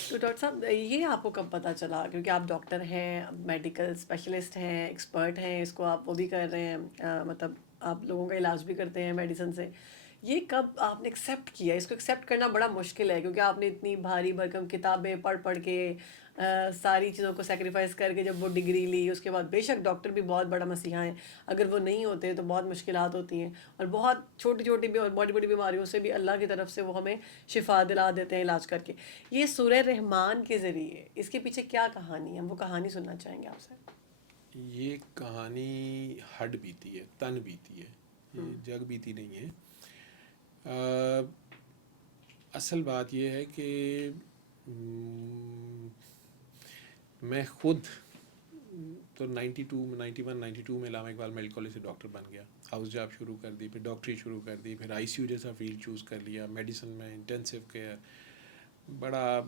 تو ڈاکٹر صاحب یہ آپ کو کب پتہ چلا, کیونکہ آپ ڈاکٹر ہیں, میڈیکل اسپیشلسٹ ہیں, ایکسپرٹ ہیں, اس کو آپ وہ بھی کر رہے ہیں, مطلب آپ لوگوں کا علاج بھی کرتے ہیں میڈیسن سے, یہ کب آپ نے ایکسیپٹ کیا؟ اس کو ایکسیپٹ کرنا بڑا مشکل ہے کیونکہ آپ نے اتنی بھاری بھرکم کتابیں پڑھ کے ساری چیزوں کو سیکریفائس کر کے جب وہ ڈگری لی، اس کے بعد بے شک ڈاکٹر بھی بہت بڑا مسیحا ہیں، اگر وہ نہیں ہوتے تو بہت مشکلات ہوتی ہیں، اور بہت چھوٹی چھوٹی بھی اور بڑی بڑی بیماریوں سے بھی اللہ کی طرف سے وہ ہمیں شفا دلا دیتے ہیں علاج کر کے۔ یہ سورہ رحمان کے ذریعے اس کے پیچھے کیا کہانی ہے؟ ہم وہ کہانی سننا چاہیں گے آپ سے۔ یہ کہانی ہڈ بیتی ہے، تن بیتی ہے، یہ جگ بیتی نہیں ہے۔ اصل بات یہ ہے کہ میں خود تو 91 92 میں علامہ اقبال میڈیکل کالج سے ڈاکٹر بن گیا، ہاؤس جاب شروع کر دی، پھر ڈاکٹری شروع کر دی، پھر آئی سی یو جیسا فیلڈ چوز کر لیا، میڈیسن میں انٹینسیو کیئر، بڑا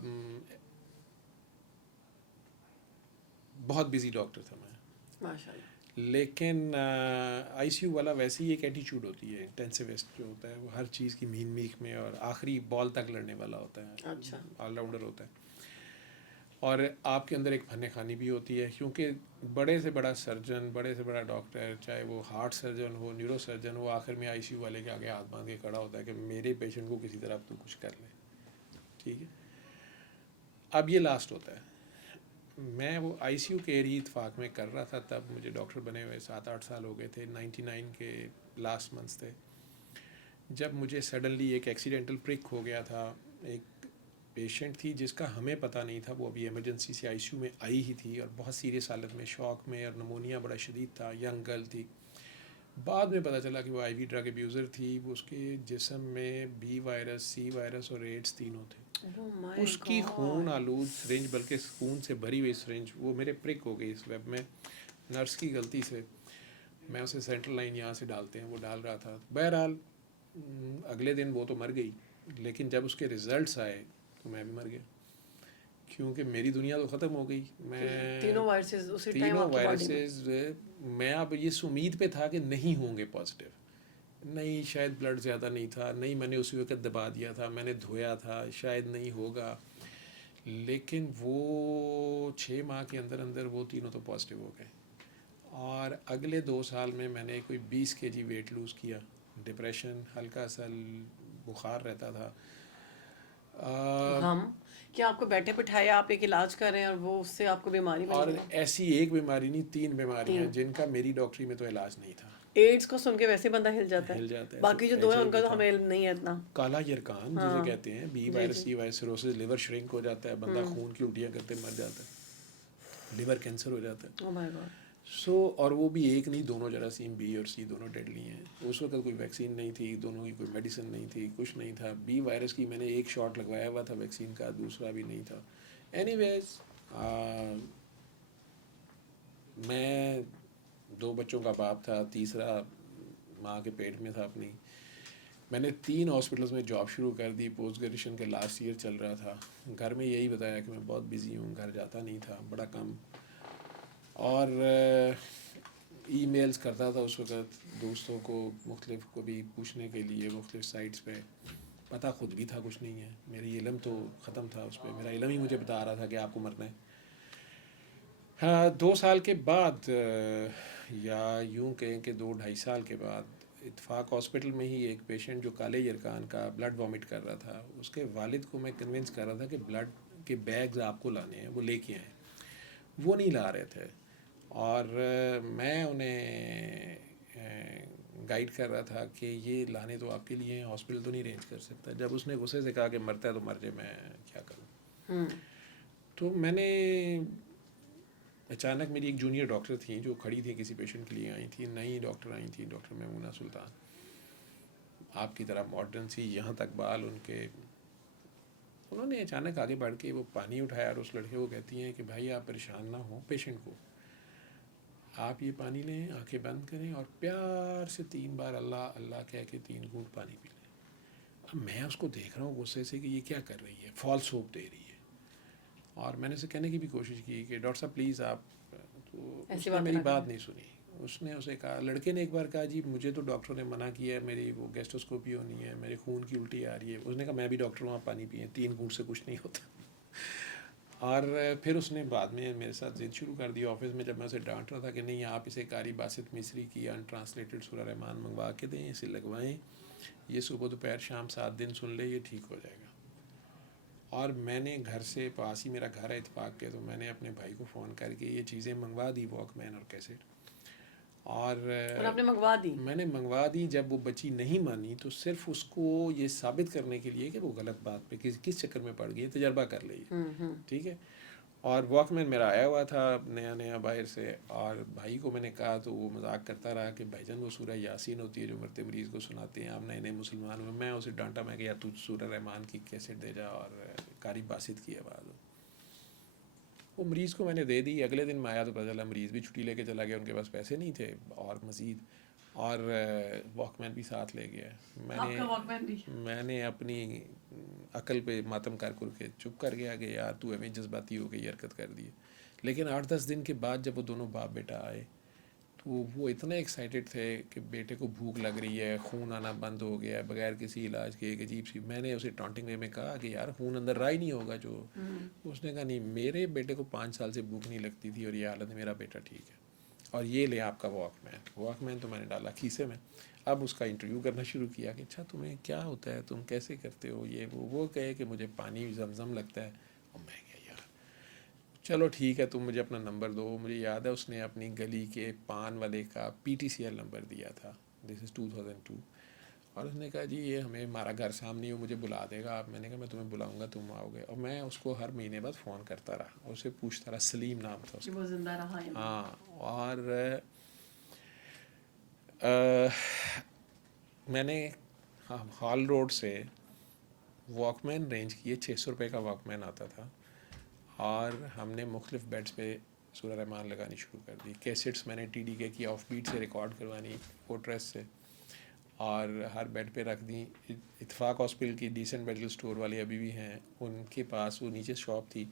بہت بزی ڈاکٹر تھا میں، ماشاء اللہ۔ لیکن آئی سی یو والا ویسے ہی ایک ایٹیچیوڈ ہوتی ہے، انٹینسیوسٹ جو ہوتا ہے وہ ہر چیز کی مین میخ میں اور آخری بال تک لڑنے والا ہوتا ہے، اچھا، آل راؤنڈر ہوتا ہے، اور آپ کے اندر ایک فن خوانی بھی ہوتی ہے، کیونکہ بڑے سے بڑا سرجن، بڑے سے بڑا ڈاکٹر، چاہے وہ ہارٹ سرجن ہو، نیورو سرجن ہو، آخر میں آئی سی یو والے کے آگے ہاتھ باندھ کے کھڑا ہوتا ہے کہ میرے پیشنٹ کو کسی طرح تو کچھ کر لے، ٹھیک ہے۔ اب یہ لاسٹ ہوتا ہے، میں وہ آئی سی یو کے ایریا اتفاق میں کر رہا تھا، تب مجھے ڈاکٹر بنے ہوئے 7-8 سال ہو گئے تھے، 99 کے لاسٹ منتھس تھے، جب مجھے سڈنلی ایک ایکسیڈنٹل پرک ہو گیا تھا۔ ایک پیشنٹ تھی جس کا ہمیں پتہ نہیں تھا، وہ ابھی ایمرجنسی سے آئی سی یو میں آئی ہی تھی اور بہت سیریس حالت میں، شوق میں، اور نمونیا بڑا شدید تھا، ینگ گرل تھی۔ بعد میں پتہ چلا کہ وہ آئی وی ڈرگ ابیوزر تھی، وہ اس کے جسم میں بی وائرس، سی وائرس اور ایڈز تینوں تھے۔ Oh my اس کی خون God. آلود سرنج، بلکہ خون سے بھری ہوئی سرنج، وہ میرے پرک ہو گئی اس ویب میں، نرس کی غلطی سے، میں اسے سینٹرل لائن یہاں سے ڈالتے ہیں وہ ڈال رہا تھا۔ بہرحال اگلے دن وہ تو مر گئی، لیکن جب اس کے ریزلٹس آئے تو میں بھی مر گیا، کیونکہ میری دنیا تو ختم ہو گئی۔ میں تینوں وائرسز اسی ٹائم تینوں آپ کی باڈی میں؟ وائرسز، میں اب اس امید پہ تھا کہ نہیں ہوں گے پازیٹیو، نہیں شاید بلڈ زیادہ نہیں تھا، نہیں میں نے اسی وقت دبا دیا تھا، میں نے دھویا تھا، شاید نہیں ہوگا، لیکن وہ 6 ماہ کے اندر اندر وہ تینوں تو پازیٹیو ہو گئے، اور اگلے 2 سال میں میں نے کوئی 20 kg ویٹ لوز کیا، ڈپریشن، ہلکا سا بخار رہتا تھا۔ غم کہ آپ کو بیٹھے بٹھایا، آپ ایک علاج کر رہے ہیں اور وہ اس سے آپ کو بیماری بن اور گئی۔ ایسی ایک بیماری نہیں، 3 بیماریاں جن کا میری ڈاکٹری میں تو علاج نہیں تھا۔ ایڈس کو سن کے ویسے بندہ ہل جاتا ہل ہے، جاتا ہے، باقی جو تو 2 ایچ ہیں آئی ان کا وی تو تھا، ہمیں علم نہیں ہے اتنا۔ کالا یرکان جسے کہتے ہیں، B virus, C virus cirrhosis, liver shrink ہو جاتا ہے، بندہ خون کی الٹیاں کرتے مر جاتا ہے، لیور کینسر ہو جاتا ہے۔ Oh my God. اور وہ بھی ایک نہیں، دونوں جراثیم بی اور سی دونوں ڈیڈلی ہیں۔ اس وقت کوئی ویکسین نہیں تھی، دونوں کی کوئی میڈیسن نہیں تھی، کچھ نہیں تھا۔ بی وائرس کی میں نے ایک شاٹ لگوایا ہوا تھا ویکسین کا، دوسرا بھی نہیں تھا۔ اینی ویز میں 2 بچوں کا باپ تھا، تیسرا ماں کے پیٹ میں تھا اپنی۔ میں نے 3 ہاسپٹلس میں جاب شروع کر دی، پوسٹ گریجویشن کے لاسٹ ایئر چل رہا تھا۔ گھر میں یہی بتایا کہ میں بہت بزی ہوں، گھر جاتا نہیں تھا، بڑا کم، اور ای میلز کرتا تھا اس وقت دوستوں کو، مختلف کو بھی پوچھنے کے لیے، مختلف سائٹس پہ۔ پتہ خود بھی تھا کچھ نہیں ہے، میری علم تو ختم تھا اس پہ، میرا علم ہی مجھے بتا رہا تھا کہ آپ کو مرنا ہے۔ ہاں، 2 سال کے بعد، یا یوں کہیں کہ 2-2.5 سال کے بعد، اتفاق ہاسپٹل میں ہی ایک پیشنٹ جو کالے یرکان کا بلڈ وامٹ کر رہا تھا، اس کے والد کو میں کنونس کر رہا تھا کہ بلڈ کے بیگز آپ کو لانے ہیں، وہ لے کے آئیں۔ وہ نہیں لا رہے تھے، اور میں انہیں گائیڈ کر رہا تھا کہ یہ لانے تو آپ کے لیے ہیں، ہاسپٹل تو نہیں ارینج کر سکتا۔ جب اس نے غصے سے کہا کہ مرتا ہے تو مر جائے، میں کیا کروں۔ تو میں نے اچانک، میری ایک جونیئر ڈاکٹر تھیں جو کھڑی تھیں کسی پیشنٹ کے لیے آئی تھیں، نئی ڈاکٹر آئی تھیں، ڈاکٹر میمونہ سلطان، آپ کی طرح ماڈرن سی، یہاں تک بال ان کے۔ انہوں نے اچانک آگے بڑھ کے وہ پانی اٹھایا اور اس لڑکے کو کہتی ہیں کہ بھائی آپ پریشان نہ ہوں، پیشنٹ کو آپ یہ پانی لیں، آنکھیں بند کریں اور پیار سے 3 بار اللہ اللہ کہہ کے 3 گھونٹ پانی پی لیں۔ اب میں اس کو دیکھ رہا ہوں غصے سے کہ یہ کیا کر رہی ہے، فالس ہوپ دے رہی ہے، اور میں نے اسے کہنے کی بھی کوشش کی کہ ڈاکٹر صاحب پلیز آپ، تو اس نے میری بات نہیں سنی۔ اس نے اسے کہا، لڑکے نے ایک بار کہا جی مجھے تو ڈاکٹر نے منع کیا ہے، میری وہ گیسٹروسکوپی ہونی ہے، میرے خون کی الٹی آ رہی ہے۔ اس نے کہا میں بھی ڈاکٹر ہوں، آپ پانی پئیں، 3 گھونٹ سے کچھ نہیں ہوتا۔ اور پھر اس نے بعد میں میرے ساتھ ضد شروع کر دی آفس میں، جب میں اسے ڈانٹ رہا تھا کہ نہیں آپ اسے قاری باسط مصری کی انٹرانسلیٹڈ سورہ رحمان منگوا کے دیں، اسے لگوائیں، یہ صبح دوپہر شام 7 دن سن لے، یہ ٹھیک ہو جائے گا. اور میں نے گھر سے پاس ہی میرا گھر ہے اتفاق کے، تو میں نے اپنے بھائی کو فون کر کے یہ چیزیں منگوا دی، واک مین اور کیسٹ. اور آپ نے منگوا دی؟ میں نے منگوا دی. جب وہ بچی نہیں مانی تو صرف اس کو یہ ثابت کرنے کے لیے کہ وہ غلط بات پہ کس چکر میں پڑ گئی، تجربہ کر لئی، ٹھیک ہے. اور واک مین میرا آیا ہوا تھا نیا نیا باہر سے، اور بھائی کو میں نے کہا تو وہ مذاق کرتا رہا کہ بھائی جان وہ سورہ یاسین ہوتی ہے جو مرتے مریض کو سناتے ہیں، آپ نئے نئے مسلمان ہوئے. میں اسے ڈانٹا، میں کہ یار تو سورہ رحمان کی کیسٹ دے جا اور قاری باسط کی آواز ہو. وہ مریض کو میں نے دے دی. اگلے دن میں آیا تو پتہ چلا مریض بھی چھٹی لے کے چلا گیا، ان کے پاس پیسے نہیں تھے اور مزید، اور واک مین بھی ساتھ لے گیا. میں نے اپنی عقل پہ ماتم کر کے چپ کر گیا کہ یار تو ہمیں جذباتی ہو کے یہ حرکت کر دی. لیکن 8-10 دن کے بعد جب وہ دونوں باپ بیٹا آئے تو وہ اتنے ایکسائٹیڈ تھے کہ بیٹے کو بھوک لگ رہی ہے، خون آنا بند ہو گیا بغیر کسی علاج کے، ایک عجیب سی. میں نے اسے ٹانٹنگ وے میں کہا کہ یار خون اندر رہا ہی نہیں ہوگا جو. اس نے کہا نہیں، میرے بیٹے کو 5 سال سے بھوک نہیں لگتی تھی اور یہ حالت، میرا بیٹا ٹھیک ہے. اور یہ لے آپ کا واک مین تو میں نے ڈالا کھیسے میں. اب اس کا انٹرویو کرنا شروع کیا کہ اچھا تمہیں کیا ہوتا ہے، تم کیسے کرتے ہو یہ وہ کہے کہ مجھے پانی زمزم لگتا ہے. اور میں کہا یار چلو ٹھیک ہے، تم مجھے اپنا نمبر دو. مجھے یاد ہے اس نے اپنی گلی کے پان والے کا PTCL نمبر دیا تھا، دس از 2002. اور اس نے کہا جی یہ ہمارا گھر سامنے ہو، مجھے بلا دے گا آپ. میں نے کہا میں تمہیں بلاؤں گا، تم آؤ گے. اور میں اس کو ہر مہینے بعد فون کرتا رہا، اسے پوچھتا رہا، سلیم نام تھا اس کا. وہ زندہ رہا ہے. ہاں. اور میں نے ہال روڈ سے واک مین رینج کیے، 600 روپے کا واک مین آتا تھا. اور ہم نے مختلف بیڈس پہ سورہ رحمان لگانی شروع کر دی. کیسٹس میں نے TDK کی آف بیٹ سے ریکارڈ کروانی فورٹریس سے، اور ہر بیڈ پہ رکھ دیں. اتفاق ہاسپٹل کی ڈیسنٹ میڈیکل اسٹور والے ابھی بھی ہیں، ان کے پاس وہ نیچے شاپ تھی.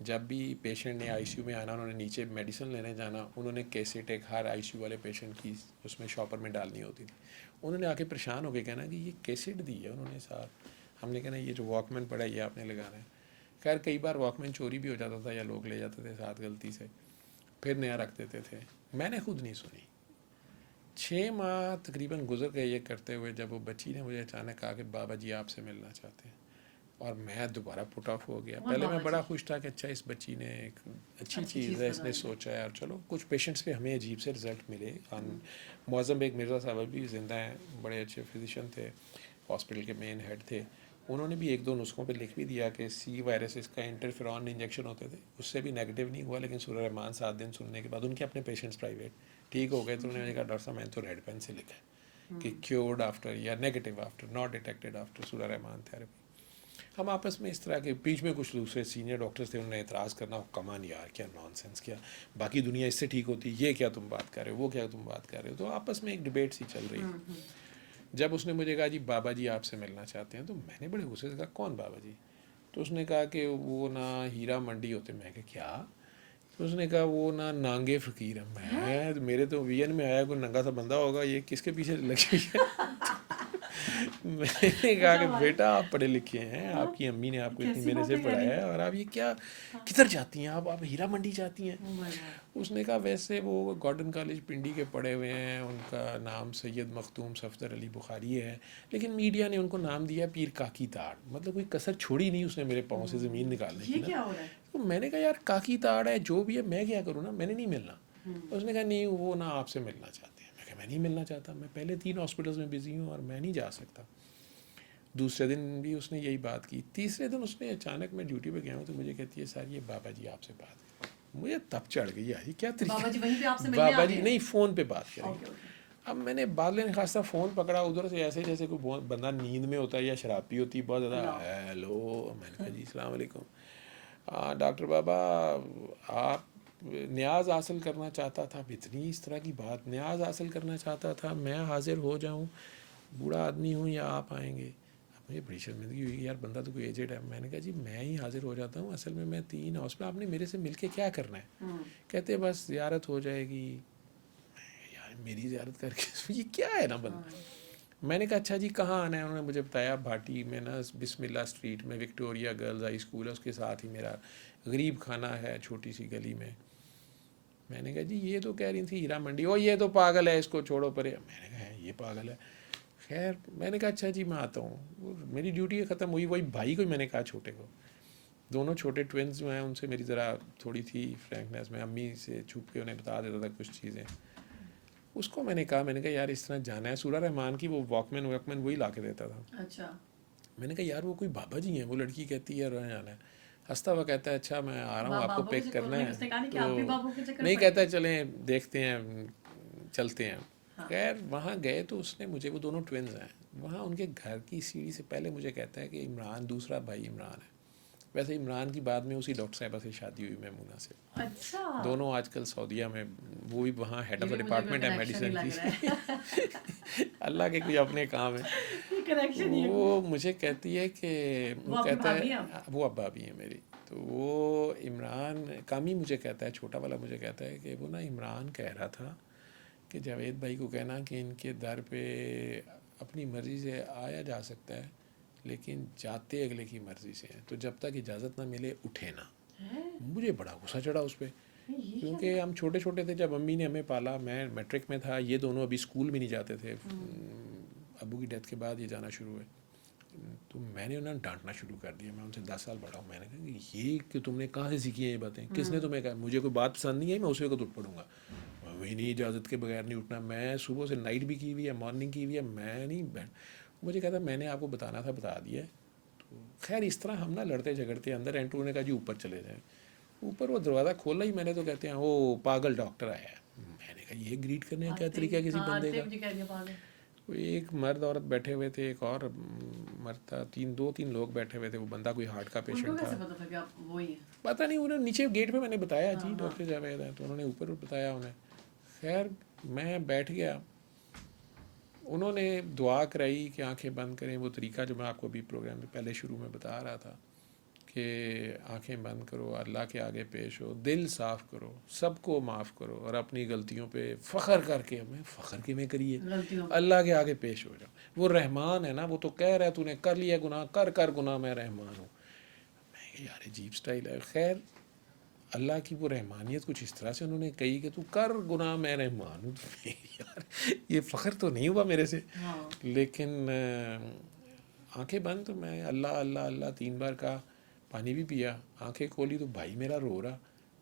جب بھی پیشنٹ نے ICU میں آنا، انہوں نے نیچے میڈیسن لینے جانا، انہوں نے کیسٹ ایک ہر ICU والے پیشنٹ کی اس میں شاپر میں ڈالنی ہوتی تھی. انہوں نے آ کے پریشان ہو کے کہنا کہ یہ کیسٹ دی ہے انہوں نے ساتھ. ہم نے کہنا یہ جو واک مین پڑا ہے یہ آپ نے لگانا ہے. خیر کئی بار واک مین چوری بھی ہو جاتا تھا یا لوگ لے جاتے تھے ساتھ غلطی سے، پھر نیا رکھ دیتے تھے. میں نے خود نہیں سنی. 6 ماہ تقریباً گزر گئے یہ کرتے ہوئے، جب وہ بچی نے مجھے اچانک کہا کہ بابا جی آپ سے ملنا چاہتے ہیں. اور میں دوبارہ پٹ آف ہو گیا. پہلے میں بڑا خوش تھا کہ اچھا اس بچی نے ایک اچھی چیز ہے، اس نے سوچا ہے. اور چلو کچھ پیشنٹس پہ ہمیں عجیب سے رزلٹ ملے. معظم بیگ مرزا صاحب بھی زندہ ہیں، بڑے اچھے فزیشین تھے، ہاسپٹل کے مین ہیڈ تھے. انہوں نے بھی 1-2 نسخوں پہ لکھ بھی دیا کہ C وائرس اس کا انٹرفیرون انجیکشن ہوتے تھے، اس سے بھی نیگیٹو نہیں ہوا. لیکن سورہ رحمان 7 دن سننے کے بعد ان کے اپنے پیشنٹس پرائیویٹ ٹھیک ہو گئے. تو انہوں نے کہا ڈاکٹر صاحب میں تو ریڈ پین سے لکھا ہے کہ کیورڈ آفٹر یا negative after, not detected after سورہ رحمان تھراپی. ہم آپس میں اس طرح کے بیچ میں کچھ دوسرے سینئر ڈاکٹرز تھے، انہوں نے اعتراض کرنا، کمان یار کیا نان سینس، کیا باقی دنیا اس سے ٹھیک ہوتی، یہ کیا تم بات کر رہے ہو، وہ کیا تم بات کر رہے ہو. تو آپس میں ایک ڈبیٹ سی چل رہی. جب اس نے مجھے کہا جی بابا جی آپ سے ملنا چاہتے ہیں، تو میں نے بڑے غصے سے کہا کون بابا جی؟ تو اس نے کہا کہ وہ نا ہیرا منڈی ہوتے. میں کہا کیا؟ تو اس نے کہا وہ نا نانگے فقیر ہیں. میرے تو ویژن میں آیا کوئی ننگا سا بندہ ہوگا، یہ کس کے پیچھے لگی ہے؟ میں نے کہا کہ بیٹا آپ پڑھے لکھے ہیں، آپ کی امی نے آپ کو اتنی محنت سے پڑھایا ہے، اور آپ یہ کیا کدھر جاتی ہیں آپ ہیرا منڈی جاتی ہیں؟ اس نے کہا ویسے وہ گارڈن کالج پنڈی کے پڑھے ہوئے ہیں، ان کا نام سید مختوم صفدر علی بخاری ہے، لیکن میڈیا نے ان کو نام دیا پیر کاکی تاڑ. مطلب کوئی کسر چھوڑی نہیں اس نے میرے پاؤں سے زمین نکالنے کی نا. تو میں نے کہا یار کاکی تاڑ ہے جو بھی ہے، میں کیا کروں نا، میں نے نہیں ملنا. اس نے کہا نہیں وہ نا آپ سے ملنا چاہتے ہیں. میں کہا میں نہیں ملنا چاہتا، میں پہلے 3 ہاسپٹلس میں بزی ہوں اور میں نہیں جا سکتا. دوسرے دن بھی اس نے یہی بات کی. تیسرے دن اس نے اچانک، میں ڈیوٹی پہ گیا ہوں تو مجھے کہتی ہے سر یہ بابا جی آپ سے بات کریں. مجھے تب چڑھ گئی یار یہ کیا طریقہ، بابا جی نہیں فون پہ بات کریں. اب میں نے بعد میں خاصہ فون پکڑا ادھر سے، ایسے جیسے کوئی بندہ نیند میں ہوتا ہے یا شراب پی ہوتی ہے بہت زیادہ. ہیلو، میں نے کہا جی السلام علیکم. ڈاکٹر بابا آپ نیاز حاصل کرنا چاہتا تھا. اتنی اس طرح کی بات، نیاز حاصل کرنا چاہتا تھا، میں حاضر ہو جاؤں، بوڑھا آدمی ہوں یا آپ آئیں گے؟ مجھے بڑی شرمندگی ہوئی یار بندہ تو کوئی ایجڈ ہے. میں نے کہا جی میں ہی حاضر ہو جاتا ہوں، اصل میں 3 ہاسپٹل، آپ نے میرے سے مل کے کیا کرنا ہے؟ کہتے بس زیارت ہو جائے گی. یار میری زیارت کر کے یہ کیا ہے نا بندہ. میں نے کہا اچھا جی کہاں آنا ہے؟ انہوں نے مجھے بتایا بھاٹی میں نا بسم اللہ اسٹریٹ میں وکٹوریا گرلز ہائی اسکول ہے، اس کے ساتھ ہی میرا غریب خانہ ہے چھوٹی سی گلی میں. میں نے کہا جی یہ تو کہہ رہی تھی ہیرا منڈی، او یہ تو پاگل ہے اس کو چھوڑو پرے. میں نے کہا یہ پاگل ہے. خیر میں نے کہا اچھا جی میں آتا ہوں. میری ڈیوٹی ختم ہوئی، وہی بھائی کو میں نے کہا چھوٹے کو، دونوں چھوٹے ٹوینز جو ہیں ان سے میری ذرا تھوڑی تھی فرینکنیس، میں امی سے چھپ کے انہیں بتا دیتا تھا کچھ چیزیں. اس کو میں نے کہا یار اس طرح جانا ہے. سورہ رحمان کی وہ واکمین وہی لا کے دیتا تھا. اچھا. میں نے کہا یار وہ کوئی بابا جی ہیں، وہ لڑکی کہتی ہے رونا جانا ہے. ہنستا ہوا کہتا ہے اچھا میں آ رہا ہوں آپ کو پک کرنا ہے. تو نہیں کہتا ہے چلیں دیکھتے ہیں چلتے ہیں. خیر وہاں گئے تو اس نے مجھے، وہ دونوں ٹوینز ہیں، وہاں ان کے گھر کی سیڑھی سے پہلے مجھے کہتا ہے کہ عمران دوسرا بھائی عمران ہے. ویسے عمران کی بعد میں اسی ڈاکٹر صاحبہ سے شادی ہوئی میمونہ سے. اچھا. دونوں آج کل سعودیہ میں، وہ بھی وہاں ہیڈ آف ڈپارٹمنٹ ہے میڈیسن کی. اللہ کے کوئی اپنے کام ہے. وہ مجھے کہتی ہے کہ وہ کہتا ہے وہ ابا بھی ہیں میری. تو وہ عمران کامی مجھے کہتا ہے، چھوٹا والا مجھے کہتا ہے کہ وہ نا عمران کہہ رہا تھا کہ جاوید بھائی کو کہنا کہ ان کے در پہ اپنی مرضی سے آیا جا سکتا ہے لیکن جاتے اگلے کی مرضی سے ہیں، تو جب تک اجازت نہ ملے اٹھے نہ. مجھے بڑا غصہ چڑھا اس پہ، کیونکہ ہم چھوٹے چھوٹے تھے جب امی نے ہمیں پالا. میں میٹرک میں تھا، یہ دونوں ابھی اسکول بھی نہیں جاتے تھے. ابو کی ڈیتھ کے بعد یہ جانا شروع ہوئے. تو میں نے انہیں ڈانٹنا شروع کر دیا. میں ان سے 10 سال بڑا ہوں. میں نے کہا کہ یہ کہ تم نے کہاں سے سیکھی ہیں یہ باتیں، کس نے تمہیں کہا؟ مجھے کوئی بات پسند نہیں ہے میں اسی وقت اٹھ پڑوں گا، وہی نہیں اجازت کے بغیر نہیں اٹھنا. میں صبح سے نائٹ بھی کی ہوئی ہے، مارننگ کی ہوئی ہے، میں نہیں بیٹھ. مجھے کہتا میں نے آپ کو بتانا تھا بتا دیا. تو خیر اس طرح ہم نا لڑتے جھگڑتے اندر انٹر. نے کہا جی اوپر چلے جائیں. اوپر وہ دروازہ کھولا ہی میں نے تو کہتے ہیں وہ پاگل ڈاکٹر آیا ہے. میں نے کہا یہ گریٹ کرنے کا کیا طریقہ ہے کسی بندے کا؟ ایک مرد عورت بیٹھے ہوئے تھے، ایک اور مرد تھا، دو تین لوگ بیٹھے ہوئے تھے. وہ بندہ کوئی ہارٹ کا پیشنٹ تھا. پتہ نہیں، انہوں نے نیچے گیٹ پہ میں نے بتایا جی ڈاکٹر جاوید ہیں، تو انہوں نے اوپر بتایا انہیں. خیر میں بیٹھ گیا. انہوں نے دعا کرائی کہ آنکھیں بند کریں. وہ طریقہ جو میں آپ کو ابھی پروگرام میں پہلے شروع میں بتا رہا تھا کہ آنکھیں بند کرو، اللہ کے آگے پیش ہو، دل صاف کرو، سب کو معاف کرو اور اپنی غلطیوں پہ فخر کر کے، ہمیں فخر کیوں کریے، اللہ کے آگے پیش ہو جاؤ. وہ رحمان ہے نا، وہ تو کہہ رہا ہے تو نے کر لیا گناہ، کر گناہ میں رحمان ہوں. میں یار عجیب سٹائل ہے. خیر اللہ کی وہ رحمانیت کچھ اس طرح سے انہوں نے کہی کہ تو کر گناہ میں رحمان ہوں. یار یہ فخر تو نہیں ہوا میرے سے. لیکن آنکھیں بند تو میں اللہ اللہ اللہ 3 بار کہا. پانی بھی پیا. آنکھیں کھولی تو بھائی میرا رو رہا.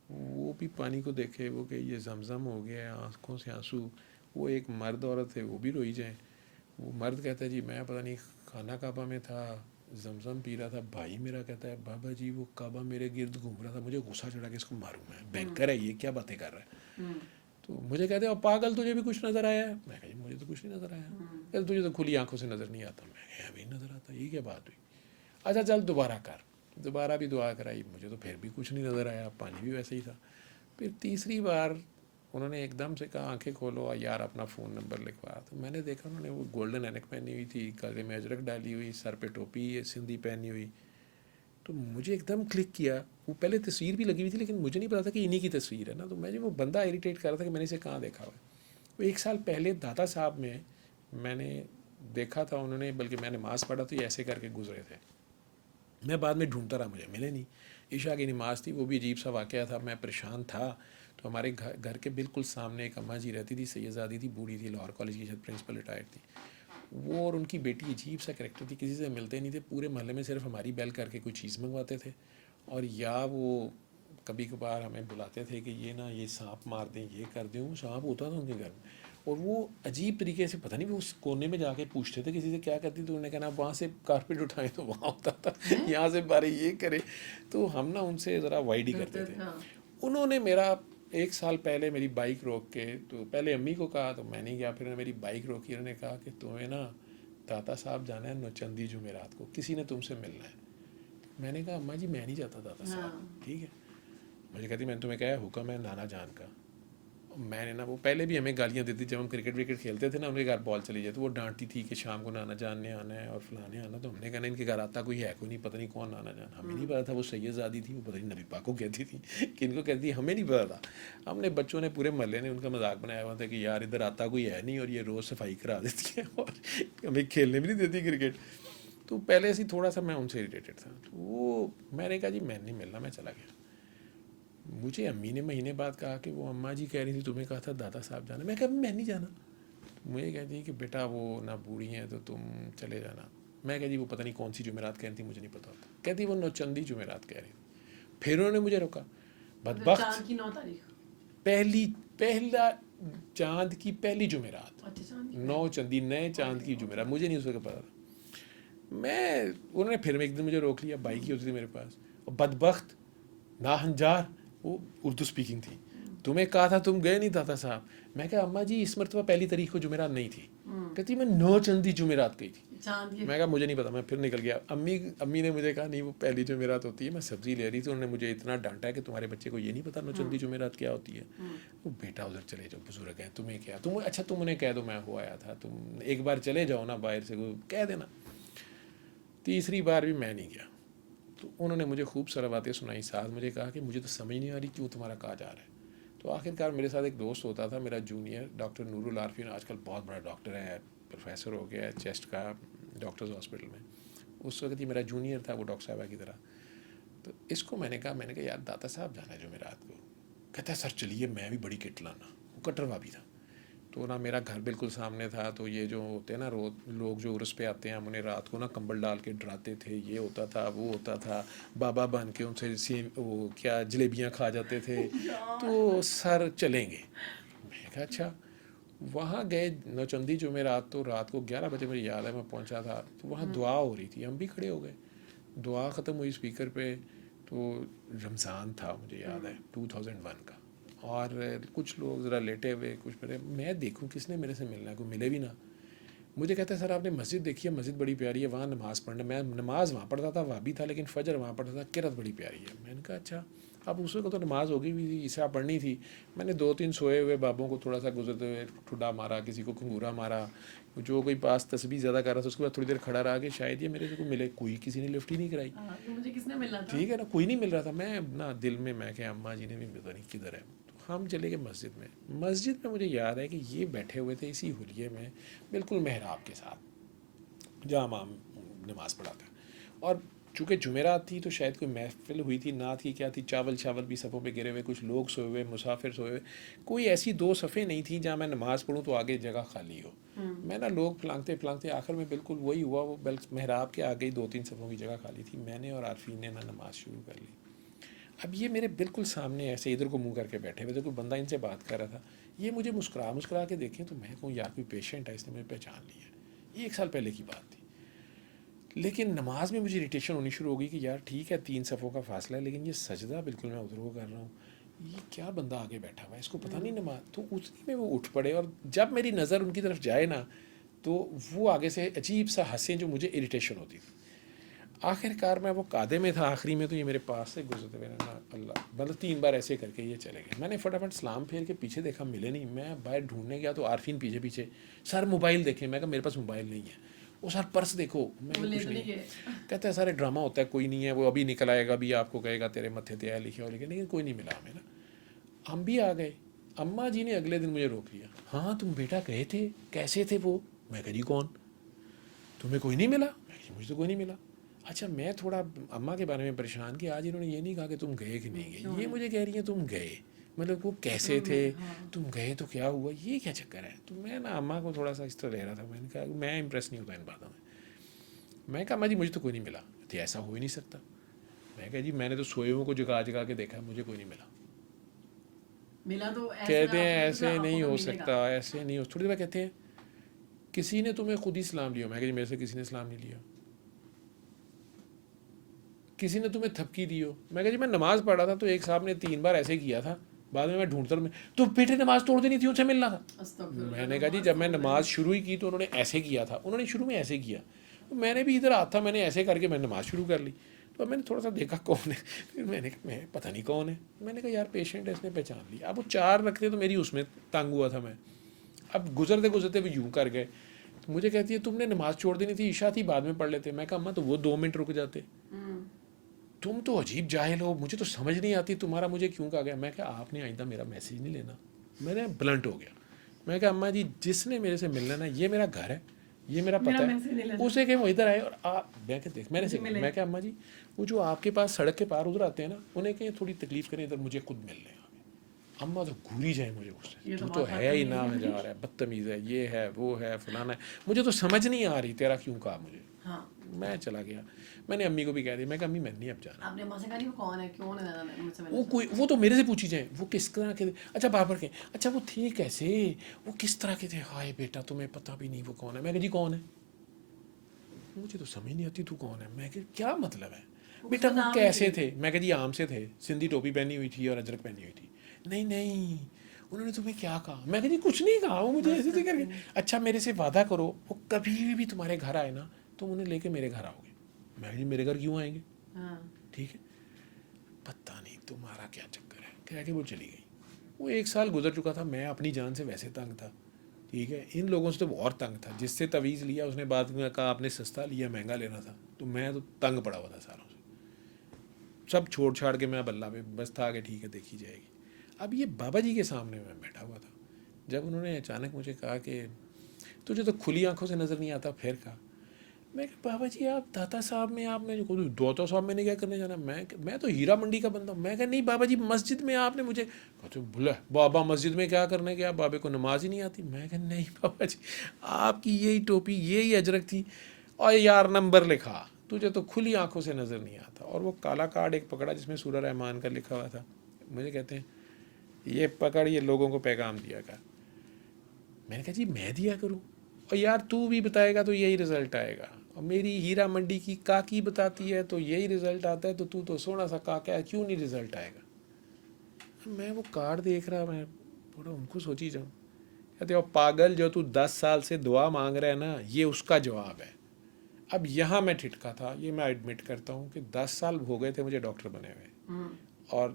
وہ بھی پانی کو دیکھے، وہ کہ یہ زمزم ہو گیا، آنکھوں سے آنسو. وہ ایک مرد عورت ہے وہ بھی روئی جائیں. وہ مرد کہتا ہے جی میں پتہ نہیں خانہ کعبہ میں تھا، زمزم پی رہا تھا. بھائی میرا کہتا ہے بابا جی وہ کعبہ میرے گرد گھوم رہا تھا. مجھے غصہ چڑھا کہ اس کو ماروں میں، بینکر ہے یہ کیا باتیں کر رہا ہے. تو مجھے کہتے ہیں پاگل تجھے بھی کچھ نظر آیا ہے؟ میں کہا جی مجھے تو کچھ نہیں نظر آیا. کہتے تجھے تو کھلی آنکھوں سے نظر نہیں آتا. میں کہا ابھی نظر آتا. یہ کیا بات ہوئی؟ اچھا چل دوبارہ کر. دوبارہ بھی دعا کرائی، مجھے تو پھر بھی کچھ نہیں نظر آیا. پانی بھی ویسے ہی تھا. پھر تیسری بار انہوں نے ایک دم سے کہا آنکھیں کھولو یار اپنا فون نمبر لکھوا. تو میں نے دیکھا انہوں نے وہ گولڈن اینک پہنی ہوئی تھی، گلے میں اجرک ڈالی ہوئی، سر پہ ٹوپی سندھی پہنی ہوئی. تو مجھے ایک دم کلک کیا. وہ پہلے تصویر بھی لگی ہوئی تھی لیکن مجھے نہیں پتا تھا کہ انہی کی تصویر ہے نا. تو میں وہ بندہ اریٹیٹ کر رہا تھا کہ میں نے اسے کہاں دیکھا ہوا. وہ 1 سال پہلے داتا صاحب میں نے دیکھا تھا انہوں نے، بلکہ میں نماز پڑھا تو یہ ایسے کر کے گزرے تھے. میں بعد میں ڈھونڈتا رہا، مجھے ملے نہیں. عشاء کی نماز تھی، وہ بھی عجیب سا واقعہ تھا. میں پریشان تھا. تو ہمارے گھر کے بالکل سامنے ایک اماں جی رہتی تھی، سیدزادی تھی، بوڑھی تھی، لاہور کالج کی شاید پرنسپل ریٹائرڈ تھی. وہ اور ان کی بیٹی عجیب سا کریکٹر تھی، کسی سے ملتے نہیں تھے. پورے محلے میں صرف ہماری بیل کر کے کوئی چیز منگواتے تھے، اور یا وہ کبھی کبھار ہمیں بلاتے تھے کہ یہ نا یہ سانپ مار دیں، یہ کر دیں. وہ سانپ ہوتا تھا ان کے گھر میں، اور وہ عجیب طریقے سے پتہ نہیں وہ اس کونے میں جا کے پوچھتے تھے کسی سے کیا کرتی. تو انہوں نے کہنا وہاں سے کارپیٹ اٹھائیں تو وہاں ہوتا تھا، یہاں سے بارے یہ کرے. تو ہم نا ان سے ذرا وائڈ ہی کرتے تھے. انہوں نے میرا 1 سال پہلے میری بائک روک کے، تو پہلے امی کو کہا تو میں نہیں گیا. پھر میری بائک روکی، انہوں نے کہا کہ تمہیں نا داتا صاحب جانا ہے نوچندی جمعرات کو، کسی نے تم سے ملنا ہے. میں نے کہا اماں جی میں نہیں جاتا داتا صاحب. ٹھیک ہے. مجھے کہتی میں نے تمہیں کہا حکم ہے نانا جان کا. میں نے نا وہ پہلے بھی ہمیں گالیاں دیتی جب ہم کرکٹ ورکٹ کھیلتے تھے نا، ان کے گھر بال چلی جائے تو وہ ڈانٹتی تھی کہ شام کو نانا جان نے آنا ہے اور فلانے آنا. تو ہم نے کہا ان کے گھر آتا کوئی ہے کوئی نہیں، پتہ نہیں کون نانا جان. ہمیں نہیں پتا تھا وہ سید زادی تھی، وہ پتہ نہیں نبی پاک کو کہتی تھی کہ ان کو کہتی، ہمیں نہیں پتا تھا. ہم نے بچوں نے پورے محلے نے ان کا مذاق بنایا ہوا تھا کہ یار ادھر آتا کوئی ہے نہیں اور یہ روز صفائی کرا دیتی ہے اور ہمیں کھیلنے بھی نہیں دیتی کرکٹ. تو پہلے سے تھوڑا سا میں ان سے اریٹیڈ تھا. تو وہ میں نے کہا جی میں نہیں ملنا، میں چلا گیا. مجھے امی نے مہینے بعد کہا کہ وہ اماں جی کہہ رہی تھی تمہیں کہا تھا دادا صاحب جانا. میں کہا میں نہیں جانا. مجھے کہتی ہیں کہ بیٹا وہ نہ بوڑھی ہیں تو تم چلے جانا. میں کہا جی وہ پتہ نہیں کون سی جمعرات کہہ رہی تھی، مجھے نہیں پتا ہوتا. کہتی وہ نوچندی جمعرات کہہ رہی تھی. پھر انہوں نے مجھے روکا. بدبخت چاند کی 9 تاریخ، پہلا چاند کی پہلی جمعرات، اچھا چاند کی 9 چندی نئے چاند کی جمعرات، مجھے نہیں اس وقت پتا تھا. انہوں نے پھر ایک دن مجھے روک لیا. بائک ہی ہوتی تھی میرے پاس. اور بدبخت ناہنجار وہ اردو سپیکنگ تھی. تمہیں کہا تھا تم گئے نہیں دادا صاحب. میں کہا اماں جی اس مرتبہ پہلی تاریخ کو جمعرات نہیں تھی. کہتی میں 9 چندی جمعرات گئی تھی. میں کہا مجھے نہیں پتا. میں پھر نکل گیا. امی نے مجھے کہا نہیں وہ پہلی جمعرات ہوتی ہے. میں سبزی لے رہی تھی، انہوں نے مجھے اتنا ڈانٹا ہے کہ تمہارے بچے کو یہ نہیں پتا 9 چندی جمعرات کیا ہوتی ہے. وہ بیٹا ادھر چلے جاؤ، بزرگ ہیں، تمہیں کیا، تم اچھا تم انہیں کہہ دو میں ہو آیا تھا، تم ایک بار چلے جاؤ نا باہر سے کہہ دینا. تیسری بار بھی میں نہیں گیا. تو انہوں نے مجھے خوب سارا باتیں سنائی. ساتھ مجھے کہا کہ مجھے تو سمجھ نہیں آ رہی کیوں تمہارا کہا جا رہا ہے. تو آخر کار میرے ساتھ ایک دوست ہوتا تھا میرا جونیئر، ڈاکٹر نور العارفین، آج کل بہت بڑا ڈاکٹر ہے، پروفیسر ہو گیا ہے چیسٹ کا ڈاکٹرز ہاسپٹل میں. اس وقت یہ میرا جونیئر تھا وہ ڈاکٹر صاحبہ کی طرح. تو اس کو میں نے کہا یار داتا صاحب جانا ہے جمعرات کو. کہتا ہے سر چلیے، میں بھی بڑی کٹ لانا. وہ کٹروا بھی تھا. تو نا میرا گھر بالکل سامنے تھا. تو یہ جو ہوتے ہیں نا لوگ جو عرس پہ آتے ہیں، ہم انہیں رات کو نا کمبل ڈال کے ڈراتے تھے. یہ ہوتا تھا وہ ہوتا تھا. بابا بن کے ان سے وہ کیا جلیبیاں کھا جاتے تھے. تو سر چلیں گے. میں کہا اچھا. وہاں گئے نوچندی جمعرات. تو رات کو 11 بجے مجھے یاد ہے میں پہنچا تھا. تو وہاں دعا ہو رہی تھی، ہم بھی کھڑے ہو گئے. دعا ختم ہوئی اسپیکر پہ. تو رمضان تھا مجھے یاد ہے 2001 کا. اور کچھ لوگ ذرا لیٹے ہوئے، کچھ پڑے. میں دیکھوں کس نے میرے سے ملنا ہے، کوئی ملے بھی نہ. مجھے کہتا ہے سر آپ نے مسجد دیکھی ہے، مسجد بڑی پیاری ہے، وہاں نماز پڑھنا. میں نماز وہاں پڑھتا تھا، وہاں بھی تھا، لیکن فجر وہاں پڑھتا تھا. قرات بڑی پیاری ہے. میں نے کہا اچھا. اب اس وقت تو نماز ہوگی بھی تھی، عشاء پڑھنی تھی. میں نے 2-3 سوئے ہوئے بابوں کو تھوڑا سا گزرتے ہوئے ٹھڈا مارا، کسی کو کنگورا مارا. جو کوئی پاس تسبیح زیادہ کر رہا تھا اس کے بعد تھوڑی دیر کھڑا رہا کہ شاید یہ میرے سے کوئی ملے. کوئی کسی نے لفٹ ہی نہیں کرائی. مجھے کس نے ملنا تھا؟ ٹھیک ہے نا، کوئی نہیں مل رہا تھا. میں نا دل میں کہ اماں جی نے بھی پتہ نہیں کدھر ہے. ہم چلے گئے مسجد میں. مسجد میں مجھے یاد ہے کہ یہ بیٹھے ہوئے تھے اسی حلیے میں بالکل محراب کے ساتھ جہاں امام نماز پڑھاتا ہے. اور چونکہ جمعرات تھی تو شاید کوئی محفل ہوئی تھی، نعت کی کیا تھی، چاول بھی صفوں پہ گرے ہوئے، کچھ لوگ سوئے ہوئے، مسافر سوئے ہوئے. کوئی ایسی 2 صفیں نہیں تھیں جہاں میں نماز پڑھوں تو آگے جگہ خالی ہو. میں نا لوگ پھلانگتے آخر میں بالکل وہی ہوا. وہ محراب کے آگے ہی 2-3 صفوں کی جگہ خالی تھی. میں نے اور عارفین نے نا نماز شروع کر لی. اب یہ میرے بالکل سامنے ایسے ادھر کو منہ کر کے بیٹھے ہوئے تھے. کوئی بندہ ان سے بات کر رہا تھا. یہ مجھے مسکرا کے دیکھیں تو میں کہوں یار کوئی پیشنٹ ہے، اس نے مجھے پہچان لیا ہے. یہ 1 سال پہلے کی بات تھی. لیکن نماز میں مجھے اریٹیشن ہونی شروع ہو گئی کہ یار ٹھیک ہے 3 صفوں کا فاصلہ ہے، لیکن یہ سجدہ بالکل میں ادھر کو کر رہا ہوں. یہ کیا بندہ آگے بیٹھا ہوا ہے، اس کو پتہ نہیں نماز. تو اسی میں وہ اٹھ پڑے. اور جب میری نظر ان کی طرف جائے نا تو وہ آگے سے عجیب سا ہنسیں جو مجھے اریٹیشن ہوتی تھی. آخر کار میں وہ قادے میں تھا آخری میں. تو یہ میرے پاس سے گزرتے ہوئے نا اللہ مطلب 3 بار ایسے کر کے یہ چلے گئے. میں نے فٹافٹ سلام پھیر کے پیچھے دیکھا، ملے نہیں. میں باہر ڈھونڈنے گیا تو عارفین پیچھے سر موبائل دیکھیں. میں کہا میرے پاس موبائل نہیں ہے. وہ سر پرس دیکھو. میں کچھ نہیں. کہتا ہے سارے ڈرامہ ہوتا ہے، کوئی نہیں ہے، وہ ابھی نکل آئے گا، ابھی آپ کو کہے گا تیرے متھے تے ہے لکھے ہو. لیکن کوئی نہیں ملا ہمیں نا. ہم بھی آ گئے. اماں جی نے اگلے دن مجھے روک لیا. ہاں تم بیٹا گئے تھے، کیسے تھے وہ؟ میں کہا جی کون؟ تمہیں کوئی نہیں ملا؟ مجھے تو کوئی نہیں ملا. اچھا میں تھوڑا اماں کے بارے میں پریشان کہ آج انہوں نے یہ نہیں کہا کہ تم گئے کہ نہیں گئے. یہ مجھے کہہ رہی ہیں تم گئے، مطلب وہ کیسے تھے، تم گئے تو کیا ہوا، یہ کیا چکر ہے. تو میں نا اماں کو تھوڑا سا اس طرح لے رہا تھا. میں نے کہا میں امپریس نہیں ہوتا ان باتوں میں. میں کہا اماں جی مجھے تو کوئی نہیں ملا. تو ایسا ہو ہی نہیں سکتا. میں کہا جی میں نے تو سوئے ہوئے کو جگا کے دیکھا، مجھے کوئی نہیں ملا. تو کہتے ہیں ایسے نہیں ہو سکتا، ایسے نہیں ہو. تھوڑی دیر کہتے ہیں کسی نے تمہیں خود ہی سلام لیا. میں کہا جی میرے سے کسی نے سلام نہیں لیا. کسی نے تمہیں تھپکی دی ہو. میں کہا جی میں نماز پڑھ رہا تھا تو ایک صاحب نے 3 بار ایسے کیا تھا. بعد میں ڈھونڈتا ہوں تو بیٹے نماز توڑ دینی تھی، ان سے ملنا تھا. میں نے کہا جی جب میں نماز شروع ہی کی تو انہوں نے ایسے کیا تھا. انہوں نے شروع میں ایسے کیا. میں نے بھی ادھر ہاتھ تھا، میں نے ایسے کر کے میں نماز شروع کر لی. تو میں نے تھوڑا سا دیکھا کون ہے, پھر میں نے کہا میں پتہ نہیں کون ہے, میں نے کہا یار پیشنٹ ہے, اس نے پہچان لیا. اب وہ 4 رکھتے تو میری اس میں تنگ ہوا تھا میں. اب گزرتے گزرتے وہ یوں کر گئے, مجھے کہتی ہے تم نے نماز چھوڑ دینی تھی, عشاء تھی بعد میں پڑھ لیتے. میں کہا اماں تو وہ 2 منٹ رک جاتے, تم تو عجیب جاہل ہو, مجھے تو سمجھ نہیں آتی تمہارا مجھے کیوں کہا گیا. میں کہا آپ نے آئندہ میرا میسیج نہیں لینا. میں نے بلنٹ ہو گیا, میں کہا اماں جی جس نے میرے سے ملنا نا, یہ میرا گھر ہے, یہ میرا پتہ ہے, اسے کہ وہ ادھر آئے اور آپ میں کہ دیکھ میں نے سے میں کہا اماں جی وہ جو آپ کے پاس سڑک کے پار ادھر آتے ہیں نا, انہیں کہ تھوڑی تکلیف کریں ادھر, مجھے خود مل لیں. اماں تو گھوری جائے مجھے اس سے, تو ہے ہی نہ جا رہا ہے, بدتمیز ہے, یہ ہے وہ ہے فلانا ہے, مجھے تو سمجھ نہیں آ رہی تیرا کیوں کہا مجھے. میں چلا گیا, میں نے امی کو بھی کہہ دیا, میں کہا امی میں نہیں اب جانا. آپ نے اماں سے کہا نہیں وہ کون ہے, کیوں مجھ سے وہ کوئی وہ تو میرے سے پوچھی جائیں وہ کس طرح کے, اچھا بابر کے, اچھا وہ تھے کیسے, وہ کس طرح کے تھے, ہائے بیٹا تمہیں پتہ بھی نہیں وہ کون ہے. میں کہا جی کون ہے, مجھے تو سمجھ نہیں آتی تو کون ہے. میں کہ کیا مطلب ہے بیٹا وہ کیسے تھے. میں کہا جی عام سے تھے, سندھی ٹوپی پہنی ہوئی تھی اور اجرک پہنی ہوئی تھی. نہیں نہیں انہوں نے تمہیں کیا کہا. میں کہا جی کچھ نہیں کہا, وہ مجھے ایسے کر کے, اچھا میرے سے وعدہ کرو وہ کبھی بھی تمہارے گھر آئے نا تم انہیں لے کے میرے گھر آؤ گے. میں کہا جی میرے گھر کیوں آئیں گے, ٹھیک ہے, پتہ نہیں تمہارا کیا چکر ہے. کہہ کے وہ چلی گئی. وہ 1 سال گزر چکا تھا, میں اپنی جان سے ویسے تنگ تھا, ٹھیک ہے, ان لوگوں سے تو اور تنگ تھا. جس سے تویز لیا اس نے بعد میں کہا آپ نے سستا لیا مہنگا لینا تھا, تو میں تو تنگ پڑا ہوا تھا ساروں سے. سب چھوڑ چھاڑ کے میں اب اللہ پہ بس تھا کہ ٹھیک ہے دیکھی جائے گی. اب یہ بابا جی کے سامنے میں بیٹھا ہوا تھا, جب انہوں نے اچانک مجھے کہا کہ تجھے تو کھلی آنکھوں سے نظر نہیں آتا, پھر کہا. میں کہ بابا جی آپ داتا صاحب میں آپ نے داتا صاحب میں نے کیا کرنے جانا, میں تو ہیرا منڈی کا بندہ ہوں. میں کہا نہیں بابا جی مسجد میں آپ نے مجھے تو بولا بابا مسجد میں کیا کرنے گیا, بابے کو نماز ہی نہیں آتی. میں کہا نہیں بابا جی آپ کی یہی ٹوپی یہی اجرک تھی اور یار نمبر لکھا, تجھے تو کھلی آنکھوں سے نظر نہیں آتا. اور وہ کالا کارڈ ایک پکڑا جس میں سورہ رحمان کا لکھا ہوا تھا. مجھے کہتے ہیں یہ پکڑ یہ لوگوں کو پیغام دیا کر. میں نے کہا جی میں دیا کروں, اور یار تو بھی بتائے گا تو یہی رزلٹ آئے گا, اور میری ہیرا منڈی کی کاکی بتاتی ہے تو یہی رزلٹ آتا ہے, تو سونا سا کاکا ہے, کیوں نہیں رزلٹ آئے گا. میں وہ کارڈ دیکھ رہا, میں تھوڑا ان کو سوچی جاؤں. کہتے ہو پاگل جو تو 10 سال سے دعا مانگ رہا ہے نا, یہ اس کا جواب ہے. اب یہاں میں ٹھٹکا تھا, یہ میں ایڈمٹ کرتا ہوں کہ 10 سال ہو گئے تھے مجھے ڈاکٹر بنے ہوئے, اور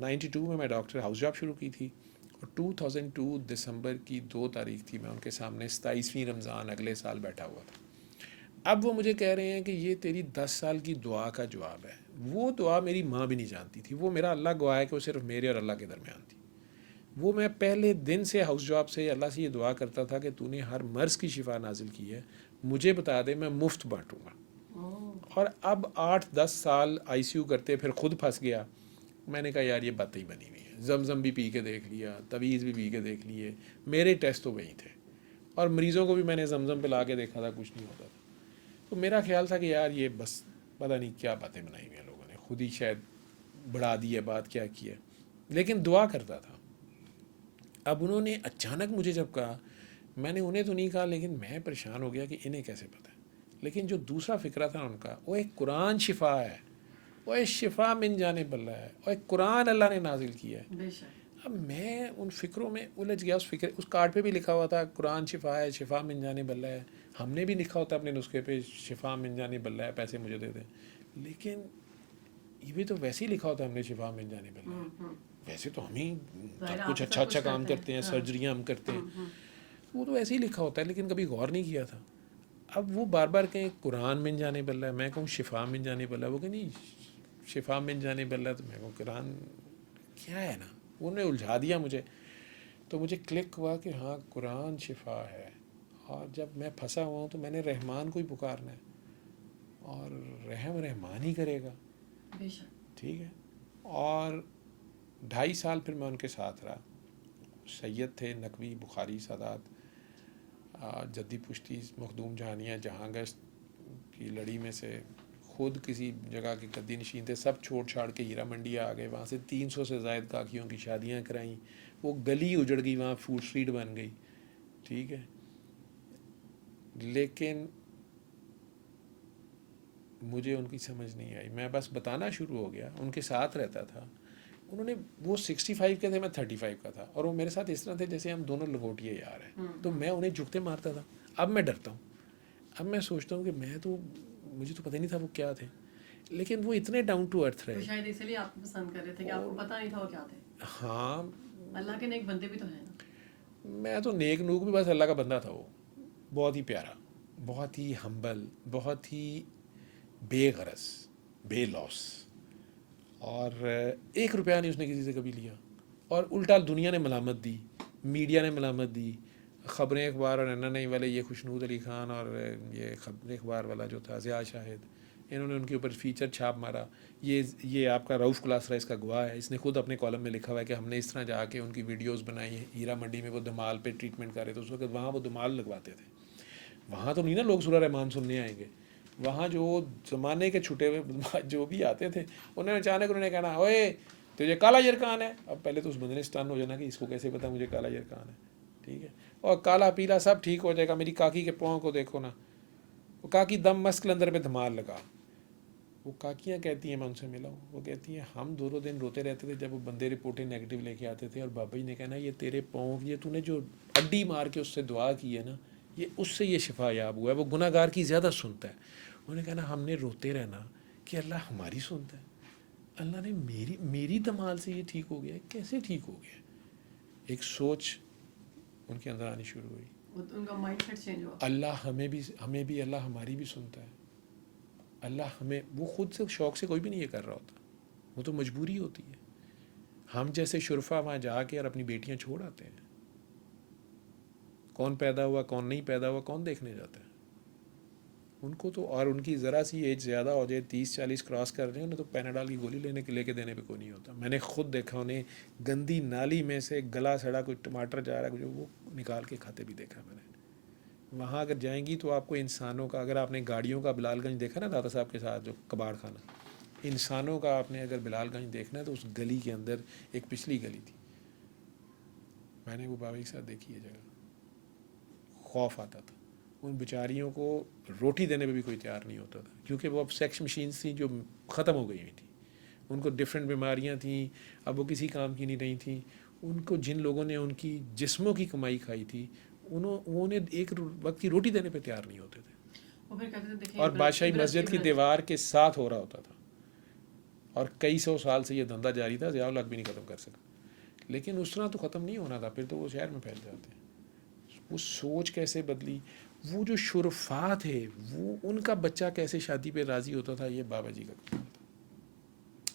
92 میں ڈاکٹر ہاؤس جاب شروع کی تھی, اور 2002 دسمبر کی 2 تاریخ تھی, میں ان کے سامنے 27ویں رمضان اگلے سال بیٹھا ہوا تھا. اب وہ مجھے کہہ رہے ہیں کہ یہ تیری 10 سال کی دعا کا جواب ہے. وہ دعا میری ماں بھی نہیں جانتی تھی, وہ میرا اللہ گواہ ہے کہ وہ صرف میرے اور اللہ کے درمیان تھی. وہ میں پہلے دن سے ہاؤس جاب سے اللہ سے یہ دعا کرتا تھا کہ تو نے ہر مرض کی شفا نازل کی ہے, مجھے بتا دے میں مفت بانٹوں گا. اور اب 8-10 سال آئی سی یو کرتے پھر خود پھنس گیا. میں نے کہا یار یہ باتیں ہی بنی ہوئی ہیں, زمزم بھی پی کے دیکھ لیا, تویز بھی پی کے دیکھ لیے, میرے ٹیسٹ تو وہی تھے, اور مریضوں کو بھی میں نے زمزم پہ لا کے دیکھا تھا, کچھ نہیں ہوتا تھا. تو میرا خیال تھا کہ یار یہ بس پتہ نہیں کیا باتیں بنائی ہوئی ہیں لوگوں نے, خود ہی شاید بڑھا دی ہے بات, کیا کی ہے, لیکن دعا کرتا تھا. اب انہوں نے اچانک مجھے جب کہا, میں نے انہیں تو نہیں کہا لیکن میں پریشان ہو گیا کہ انہیں کیسے پتہ ہے. لیکن جو دوسرا فکرہ تھا ان کا, وہ ایک قرآن شفا ہے, وہ ایک شفا من جانب اللہ ہے, اور ایک قرآن اللہ نے نازل کیا ہے. اب میں ان فکروں میں الجھ گیا. اس کارڈ پہ بھی لکھا ہوا تھا قرآن شفا ہے, شفا من جانب اللہ ہے. ہم نے بھی لکھا ہوتا اپنے نسخے پہ شفا من جانب اللہ ہے, پیسے مجھے دے دیں. لیکن یہ بھی تو ویسے ہی لکھا ہوتا ہے ہم نے شفا من جانب اللہ ہے. ویسے تو ہم ہی سب کچھ اچھا کام کرتے ہیں, سرجریاں ہم کرتے ہیں, وہ تو ایسے ہی لکھا ہوتا ہے, لیکن کبھی غور نہیں کیا تھا. اب وہ بار بار کہیں قرآن من جانب اللہ ہے, میں کہوں شفا من جانب اللہ, وہ کہ نہیں شفا من جانب اللہ, تو میں کہوں قرآن کیا ہے نا, انہوں نے الجھا دیا مجھے. تو مجھے کلک ہوا کہ ہاں قرآن شفا ہے, اور جب میں پھنسا ہوا ہوں تو میں نے رحمان کو ہی پکارنا ہے, اور رحمان ہی کرے گا, ٹھیک ہے. اور 2.5 سال پھر میں ان کے ساتھ رہا. سید تھے نقوی, بخاری, سادات, جدی پشتی, مخدوم جہانیہ, جہاں گشت کی لڑی میں سے, خود کسی جگہ کے گدی نشین تھے, سب چھوڑ چھاڑ کے ہیرا منڈی آ گئے. وہاں سے 300 سے زائد کاکیوں کی شادیاں کرائیں, وہ گلی اجڑ گئی, وہاں فوڈ اسٹریٹ بن گئی, ٹھیک ہے. لیکن مجھے ان کی سمجھ نہیں آئی, میں بس بتانا شروع ہو گیا, ان کے ساتھ رہتا تھا. انہوں نے وہ 65 کے تھے, میں 35 کا تھا, اور وہ میرے ساتھ اس طرح تھے جیسے ہم دونوں لگوٹیے یار ہیں. تو میں انہیں جھکتے مارتا تھا. اب میں ڈرتا ہوں, اب میں سوچتا ہوں کہ مجھے تو پتہ نہیں تھا وہ کیا تھے. لیکن وہ اتنے ڈاؤن ٹو ارتھ تو رہے. شاید اسی لیے آپ کو پسند کر رہے تھے کہ آپ کو پتہ نہیں تھا وہ کیا تھے. ہاں اللہ کے نیک بندے بھی تو ہیں نا. میں تو نیک نوک بھی بس اللہ کا بندہ تھا. وہ بہت ہی پیارا, بہت ہی ہمبل, بہت ہی بے غرض, بے لوس, اور 1 روپیہ نہیں اس نے کسی سے کبھی لیا. اور الٹا دنیا نے ملامت دی, میڈیا نے ملامت دی, خبریں اخبار اور نہیں والے, یہ خوشنود علی خان اور یہ خبریں اخبار والا جو تھا ضیاء شاہد, انہوں نے ان کے اوپر فیچر چھاپ مارا. یہ آپ کا رؤف کلاسرا اس کا گواہ ہے, اس نے خود اپنے کالم میں لکھا ہوا ہے کہ ہم نے اس طرح جا کے ان کی ویڈیوز بنائی ہیں. ہیرا منڈی میں وہ دمال پہ ٹریٹمنٹ کر رہے تھے اس وقت, وہاں وہ دمال لگواتے تھے. وہاں تو نہیں نا لوگ سورہ رحمان سننے آئیں گے, وہاں جو زمانے کے چھٹے ہوئے جو بھی آتے تھے انہوں نے اچانک انہوں نے کہنا اوئے تجھے کالا یرکان ہے. اب پہلے تو اس بندے نے اسٹن ہو جانا کہ اس کو کیسے پتا مجھے کالا یرکان ہے, ٹھیک ہے, اور کالا پیلا سب ٹھیک ہو جائے گا, میری کاکی کے پاؤں کو دیکھو نا, وہ کاکی دم مسکل اندر پہ دھمال لگا. وہ کاکیاں کہتی ہیں, میں ان سے ملا ہوں, وہ کہتی ہیں ہم 2 دن روتے رہتے تھے جب وہ بندے رپورٹیں نیگیٹو لے کے آتے تھے, اور بابا جی نے کہنا یہ تیرے پاؤں, یہ تو نے جو اڈی مار کے اس سے دعا کی ہے نا, یہ اس سے یہ شفا یاب ہوا ہے, وہ گناہ گار کی زیادہ سنتا ہے. انہوں نے کہنا ہم نے روتے رہنا کہ اللہ ہماری سنتا ہے, اللہ نے میری دمال سے یہ ٹھیک ہو گیا ہے, کیسے ٹھیک ہو گیا. ایک سوچ ان کے اندر آنی شروع ہوئی, ان کا مائنڈ سیٹ چینج ہوا. اللہ ہمیں بھی اللہ ہماری بھی سنتا ہے. اللہ ہمیں, وہ خود سے شوق سے کوئی بھی نہیں یہ کر رہا ہوتا, وہ تو مجبوری ہوتی ہے. ہم جیسے شرفا وہاں جا کے اور اپنی بیٹیاں چھوڑ آتے ہیں. کون پیدا ہوا کون نہیں پیدا ہوا کون دیکھنے جاتا ہے ان کو تو. اور ان کی ذرا سی ایج زیادہ ہو جائے, 30-40 کراس کر رہے ہیں, انہیں تو پیناڈال کی گولی لے کے دینے پہ کوئی نہیں ہوتا. میں نے خود دیکھا انہیں گندی نالی میں سے گلا سڑا کوئی ٹماٹر جا رہا ہے وہ نکال کے کھاتے بھی دیکھا میں نے. وہاں اگر جائیں گی تو آپ کو انسانوں کا, اگر آپ نے گاڑیوں کا بلال گنج دیکھا نا دادا صاحب کے ساتھ جو کباڑ خانہ, انسانوں کا آپ نے اگر بلال گنج دیکھنا ہے تو اس گلی کے اندر ایک پچھلی گلی تھی, میں نے وہ بابا کے ساتھ دیکھی ہے جگہ, خوف آتا تھا. ان بیچاریوں کو روٹی دینے پہ بھی کوئی تیار نہیں ہوتا تھا, کیونکہ وہ اب سیکس مشینز تھیں جو ختم ہو گئی ہوئی تھیں. ان کو ڈفرینٹ بیماریاں تھیں, اب وہ کسی کام کی نہیں رہی تھیں. ان کو جن لوگوں نے ان کی جسموں کی کمائی کھائی تھی, انہیں ایک وقت کی روٹی دینے پہ تیار نہیں ہوتے تھے. اور بادشاہی مسجد کی دیوار کے ساتھ ہو رہا ہوتا تھا, اور کئی 100 سال سے یہ دھندا جاری تھا. ضیاء الحق بھی نہیں ختم کر سکا, لیکن اس طرح تو ختم نہیں ہونا تھا, پھر تو وہ شہر میں پھیل جاتے ہیں. وہ سوچ کیسے بدلی, وہ جو شرفا تھے وہ ان کا بچہ کیسے شادی پہ راضی ہوتا تھا, یہ بابا جی کا کام تھا.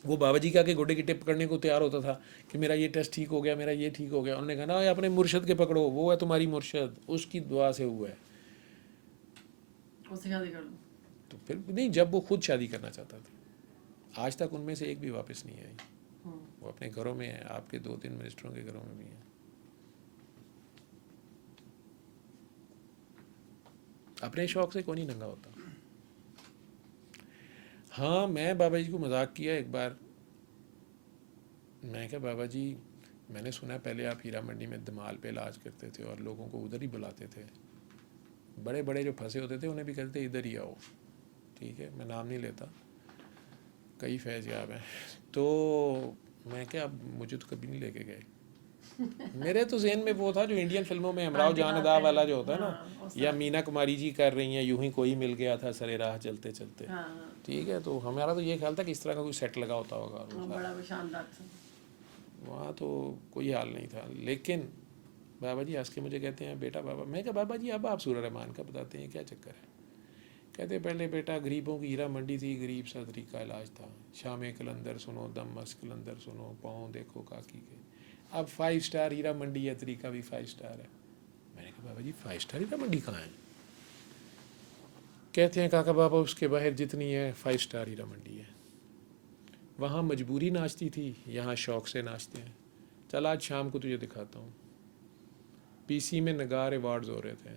وہ بابا جی کا کے گوڈے کی ٹپ کرنے کو تیار ہوتا تھا کہ میرا یہ ٹیسٹ ٹھیک ہو گیا, میرا یہ ٹھیک ہو گیا. انہوں نے کہا نا اپنے مرشد کے پکڑو, وہ ہے تمہاری مرشد, اس کی دعا سے ہوا ہے, اس سے شادی کر لو. تو پھر نہیں, جب وہ خود شادی کرنا چاہتا تھا. آج تک ان میں سے ایک بھی واپس نہیں آئی, وہ اپنے گھروں میں ہیں, آپ کے 2-3 منسٹروں کے گھروں میں بھی ہیں. اپنے شوق سے کون نہیں ننگا ہوتا. ہاں میں بابا جی کو مذاق کیا ایک بار, میں کہا بابا جی میں نے سنا پہلے آپ ہیرا منڈی میں دمال پہ علاج کرتے تھے اور لوگوں کو ادھر ہی بلاتے تھے, بڑے بڑے جو پھنسے ہوتے تھے انہیں بھی کہتے تھے ادھر ہی آؤ, ٹھیک ہے, میں نام نہیں لیتا, کئی فیض یاب ہیں. تو میں کہا اب مجھے تو کبھی نہیں لے کے گئے. میرے تو ذہن میں وہ تھا جو انڈین فلموں میں امراؤ جان ادا والا جو ہوتا ہے نا, یا مینا کماری جی کر رہی ہیں, یوں ہی کوئی مل گیا تھا سرے راہ چلتے چلتے, ٹھیک ہے. تو ہمارا تو یہ خیال تھا کہ اس طرح کا کوئی سیٹ لگا ہوتا ہوگا, بڑا شاندار تھا. وہاں تو کوئی حال نہیں تھا. لیکن بابا جی ہنس کے مجھے کہتے ہیں بیٹا بابا, میں کہا بابا جی اب آپ سورہ رحمان کا بتاتے ہیں, کیا چکر ہے. کہتے پہلے بیٹا غریبوں کی ہیرا منڈی تھی, غریب سا طریقہ علاج تھا, شام کلندر سنو, دم مس کلندر سنو, پاؤں دیکھو کاکی کے, اب 5 اسٹار ہیرا منڈی ہے, طریقہ بھی 5 اسٹار ہے. میں نے کہا بابا جی 5 اسٹار ہیرا منڈی کہاں ہے. کہتے ہیں کاکا بابا اس کے باہر جتنی ہے 5 اسٹار ہیرا منڈی ہے. وہاں مجبوری ناچتی تھی, یہاں شوق سے ناچتے ہیں. چل آج شام کو تجھے دکھاتا ہوں. پی سی میں نگار ایوارڈز ہو رہے تھے,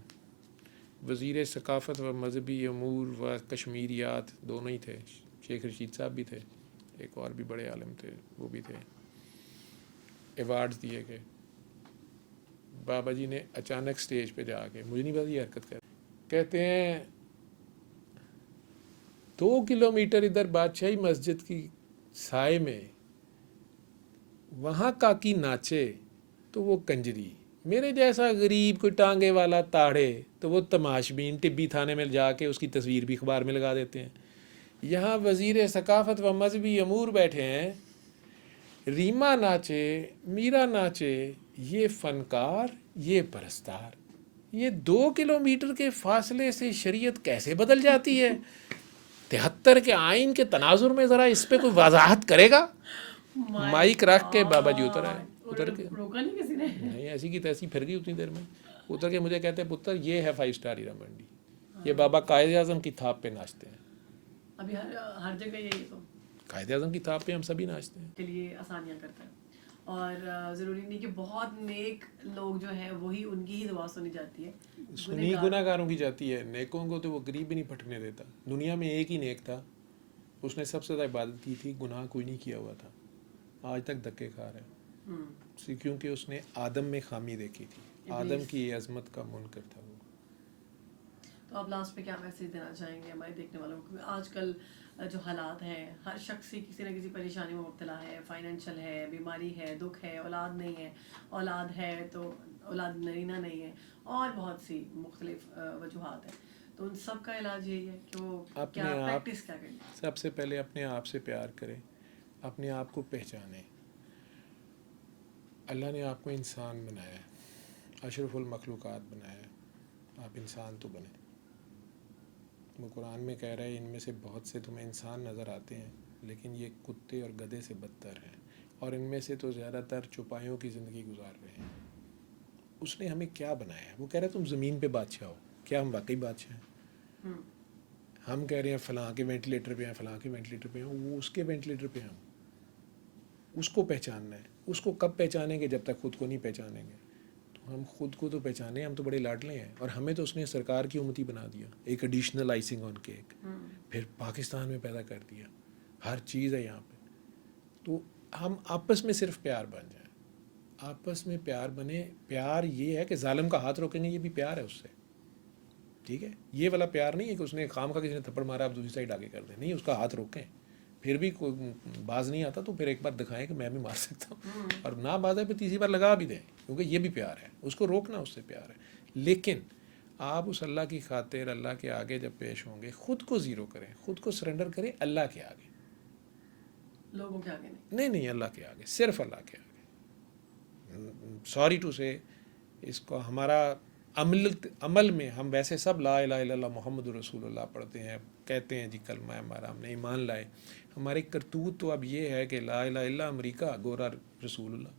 وزیر ثقافت و مذہبی امور و کشمیریات دونوں ہی تھے, شیخ رشید صاحب بھی تھے, ایک اور بھی بڑے عالم تھے وہ بھی تھے. ایوارڈز دیے گئے. بابا جی نے اچانک سٹیج پہ جا کے, مجھے نہیں پتا یہ حرکت کر, کہتے ہیں 2 کلومیٹر ادھر بادشاہی مسجد کی سائے میں وہاں کاکی ناچے تو وہ کنجری, میرے جیسا غریب کوئی ٹانگے والا تاڑے تو وہ تماش بین ٹبی تھانے میں جا کے اس کی تصویر بھی اخبار میں لگا دیتے ہیں. یہاں وزیر ثقافت و مذہبی امور بیٹھے ہیں، ریما ناچے، میرا ناچے، یہ فنکار، یہ پرستار، یہ 2 کلومیٹر کے فاصلے سے شریعت کیسے بدل جاتی ہے؟ 73 کے آئین کے تناظر میں ذرا اس پہ کوئی وضاحت کرے گا؟ مائک رکھ کے بابا جی اتر آئے، اتر کے روکا نہیں کسی نے؟ نہیں، ایسی کی تیسی پھر گئی اتنی دیر میں، اتر کے مجھے کہتے ہیں پتر یہ ہے 5 اسٹار ہیرا منڈی، یہ بابا قائد اعظم کی تھاپ پہ ناچتے ہیں۔ ابھی ہر جگہ یہی تو قائد اعظم کی تھاپ پہ ہم سبھی ناچتے ہیں۔ کے لیے آسانیاں کرتا ہے، اور ضروری نہیں کہ بہت نیک لوگ جو ہیں وہی ان کی ہی دعا سنی جاتی ہے، سنی گناہ گاروں کی جاتی ہے، نیکوں کو تو وہ غریب بھی نہیں پھٹکنے دیتا۔ دنیا میں ایک ہی نیک تھا، اس نے سب سے زیادہ عبادت کی تھی، گناہ کوئی نہیں کیا ہوا تھا، آج تک دھکے کھا رہا ہے، کیونکہ اس نے آدم میں خامی دیکھی تھی، آدم کی عظمت کا منکر تھا وہ۔ تو آپ لاسٹ پہ کیا میسیج دینا چاہیں گے ہمارے دیکھنے والوں کو؟ آج کل جو حالات ہیں، ہر شخص ہی کسی نہ کسی پریشانی میں مبتلا ہے، فائنینشیل ہے، بیماری ہے، دکھ ہے، اولاد نہیں ہے، اولاد ہے تو اولاد نرینہ نہیں ہے، اور بہت سی مختلف وجوہات ہیں، تو ان سب کا علاج یہی ہے کہ وہ کیا پریکٹس کیا کریں؟ سب سے پہلے اپنے آپ سے پیار کریں، اپنے آپ کو پہچانیں۔ اللہ نے آپ کو انسان بنایا ہے، اشرف المخلوقات بنایا ہے، آپ انسان تو بنیں۔ وہ قرآن میں کہہ رہا ہے ان میں سے بہت سے تمہیں انسان نظر آتے ہیں لیکن یہ کتے اور گدھے سے بدتر ہیں، اور ان میں سے تو زیادہ تر چوپایوں کی زندگی گزار رہے ہیں۔ اس نے ہمیں کیا بنایا ہے؟ وہ کہہ رہا ہے تم زمین پہ بادشاہ ہو، کیا ہم واقعی بادشاہ ہیں؟ ہم کہہ رہے ہیں فلاں کے وینٹیلیٹر پہ ہیں، فلاں کے وینٹیلیٹر پہ ہیں، وہ اس کے وینٹیلیٹر پہ ہیں۔ اس کو پہچاننا ہے۔ اس کو کب پہچانیں گے؟ جب تک خود کو نہیں پہچانیں گے۔ تو ہم خود کو تو پہچانیں، ہم تو بڑے لاڈلے ہیں، اور ہمیں تو اس نے سرکار کی امتی بنا دیا، ایک ایڈیشنل آئسنگ آن کیک، پھر پاکستان میں پیدا کر دیا، ہر چیز ہے یہاں پہ۔ تو ہم آپس میں صرف پیار بن جائیں، آپس میں پیار بنے۔ پیار یہ ہے کہ ظالم کا ہاتھ روکیں گے، یہ بھی پیار ہے اس سے، ٹھیک ہے؟ یہ والا پیار نہیں ہے کہ اس نے خام کا کسی نے تھپڑ مارا آپ دوسری سائڈ آگے کر دیں، نہیں، اس کا ہاتھ روکیں، پھر بھی کوئی باز نہیں آتا تو پھر ایک بار دکھائیں کہ میں بھی مار سکتا ہوں، اور نہ باز ہے پھر تیسری بار لگا بھی دیں، کیونکہ یہ بھی پیار ہے، اس کو روکنا اس سے پیار ہے۔ لیکن آپ اس اللہ کی خاطر اللہ کے آگے جب پیش ہوں گے، خود کو زیرو کریں، خود کو سرنڈر کریں اللہ کے آگے، لوگوں کے آگے نہیں، اللہ کے آگے، صرف اللہ کے آگے۔ سوری ٹو سے، اس کو ہمارا عمل میں ہم ویسے سب لا الہ الا اللہ محمد رسول اللہ پڑھتے ہیں، کہتے ہیں جی کلمہ ہمارا، ہم نے ایمان لائے، ہمارے کرتوت تو اب یہ ہے کہ لا الہ الا امریکہ گورا رسول اللہ،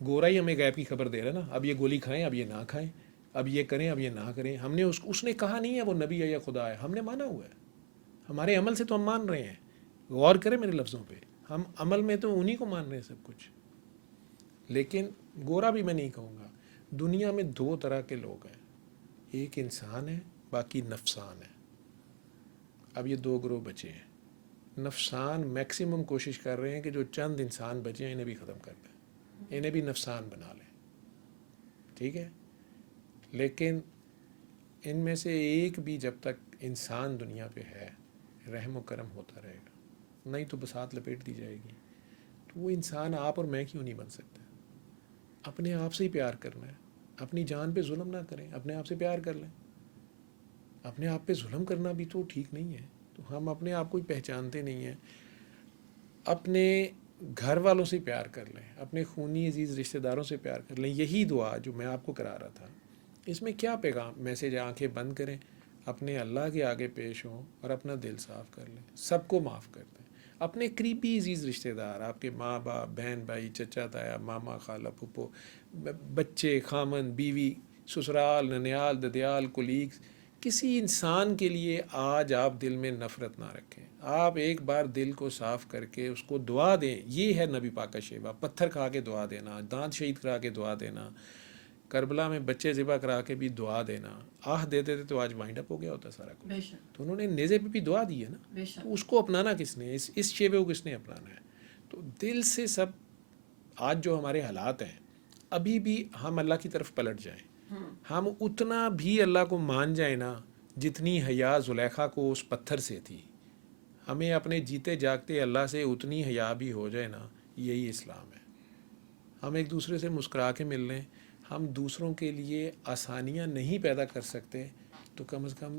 گورا ہی ہمیں غیب کی خبر دے رہا ہے نا، اب یہ گولی کھائیں، اب یہ نہ کھائیں، اب یہ کریں، اب یہ نہ کریں۔ ہم نے اس نے کہا نہیں ہے وہ نبی ہے یا خدا ہے، ہم نے مانا ہوا ہے، ہمارے عمل سے تو ہم مان رہے ہیں۔ غور کریں میرے لفظوں پہ، ہم عمل میں تو انہی کو مان رہے ہیں سب کچھ۔ لیکن گورا بھی میں نہیں کہوں گا، دنیا میں 2 طرح کے لوگ ہیں، ایک انسان ہے، باقی نفسان ہے۔ اب یہ 2 گروہ بچے ہیں۔ نفسان میکسیمم کوشش کر رہے ہیں کہ جو چند انسان بچے ہیں انہیں بھی ختم کر دیں، انہیں بھی نفسان بنا لیں، ٹھیک ہے؟ لیکن ان میں سے ایک بھی جب تک انسان دنیا پہ ہے رحم و کرم ہوتا رہے گا، نہیں تو بساط لپیٹ دی جائے گی۔ تو وہ انسان آپ اور میں کیوں نہیں بن سکتا؟ اپنے آپ سے ہی پیار کرنا ہے، اپنی جان پہ ظلم نہ کریں، اپنے آپ سے پیار کر لیں۔ اپنے آپ پہ ظلم کرنا بھی تو ٹھیک نہیں ہے، تو ہم اپنے آپ کو ہی پہچانتے نہیں ہیں۔ اپنے گھر والوں سے پیار کر لیں، اپنے خونی عزیز رشتہ داروں سے پیار کر لیں۔ یہی دعا جو میں آپ کو کرا رہا تھا، اس میں کیا پیغام میسیج؟ آنکھیں بند کریں، اپنے اللہ کے آگے پیش ہوں اور اپنا دل صاف کر لیں، سب کو معاف کر دیں۔ اپنے قریبی عزیز رشتہ دار، آپ کے ماں باپ، بہن بھائی، چچا تایا، ماما خالہ پھپھو، بچے، خامن بیوی، سسرال ننیال ددیال کولیگز، کسی انسان کے لیے آج آپ دل میں نفرت نہ رکھیں۔ آپ ایک بار دل کو صاف کر کے اس کو دعا دیں، یہ ہے نبی پاک کا شیوا۔ پتھر کھا کے دعا دینا، دانت شہید کرا کے دعا دینا، کربلا میں بچے ذبح کرا کے بھی دعا دینا، آہ دیتے تھے تو آج وائنڈ اپ ہو گیا ہوتا سارا کچھ۔ تو انہوں نے نیزے پہ بھی دعا دی ہے نا، تو اس کو اپنانا کس نے؟ اس شیوے کو کس نے اپنانا ہے؟ تو دل سے سب، آج جو ہمارے حالات ہیں، ابھی بھی ہم اللہ کی طرف پلٹ جائیں، ہم اتنا بھی اللہ کو مان جائیں نا جتنی حیا زلیخا کو اس پتھر سے تھی، ہمیں اپنے جیتے جاگتے اللہ سے اتنی حیا بھی ہو جائے نا، یہی اسلام ہے۔ ہم ایک دوسرے سے مسکرا کے مل لیں، ہم دوسروں کے لیے آسانیاں نہیں پیدا کر سکتے تو کم از کم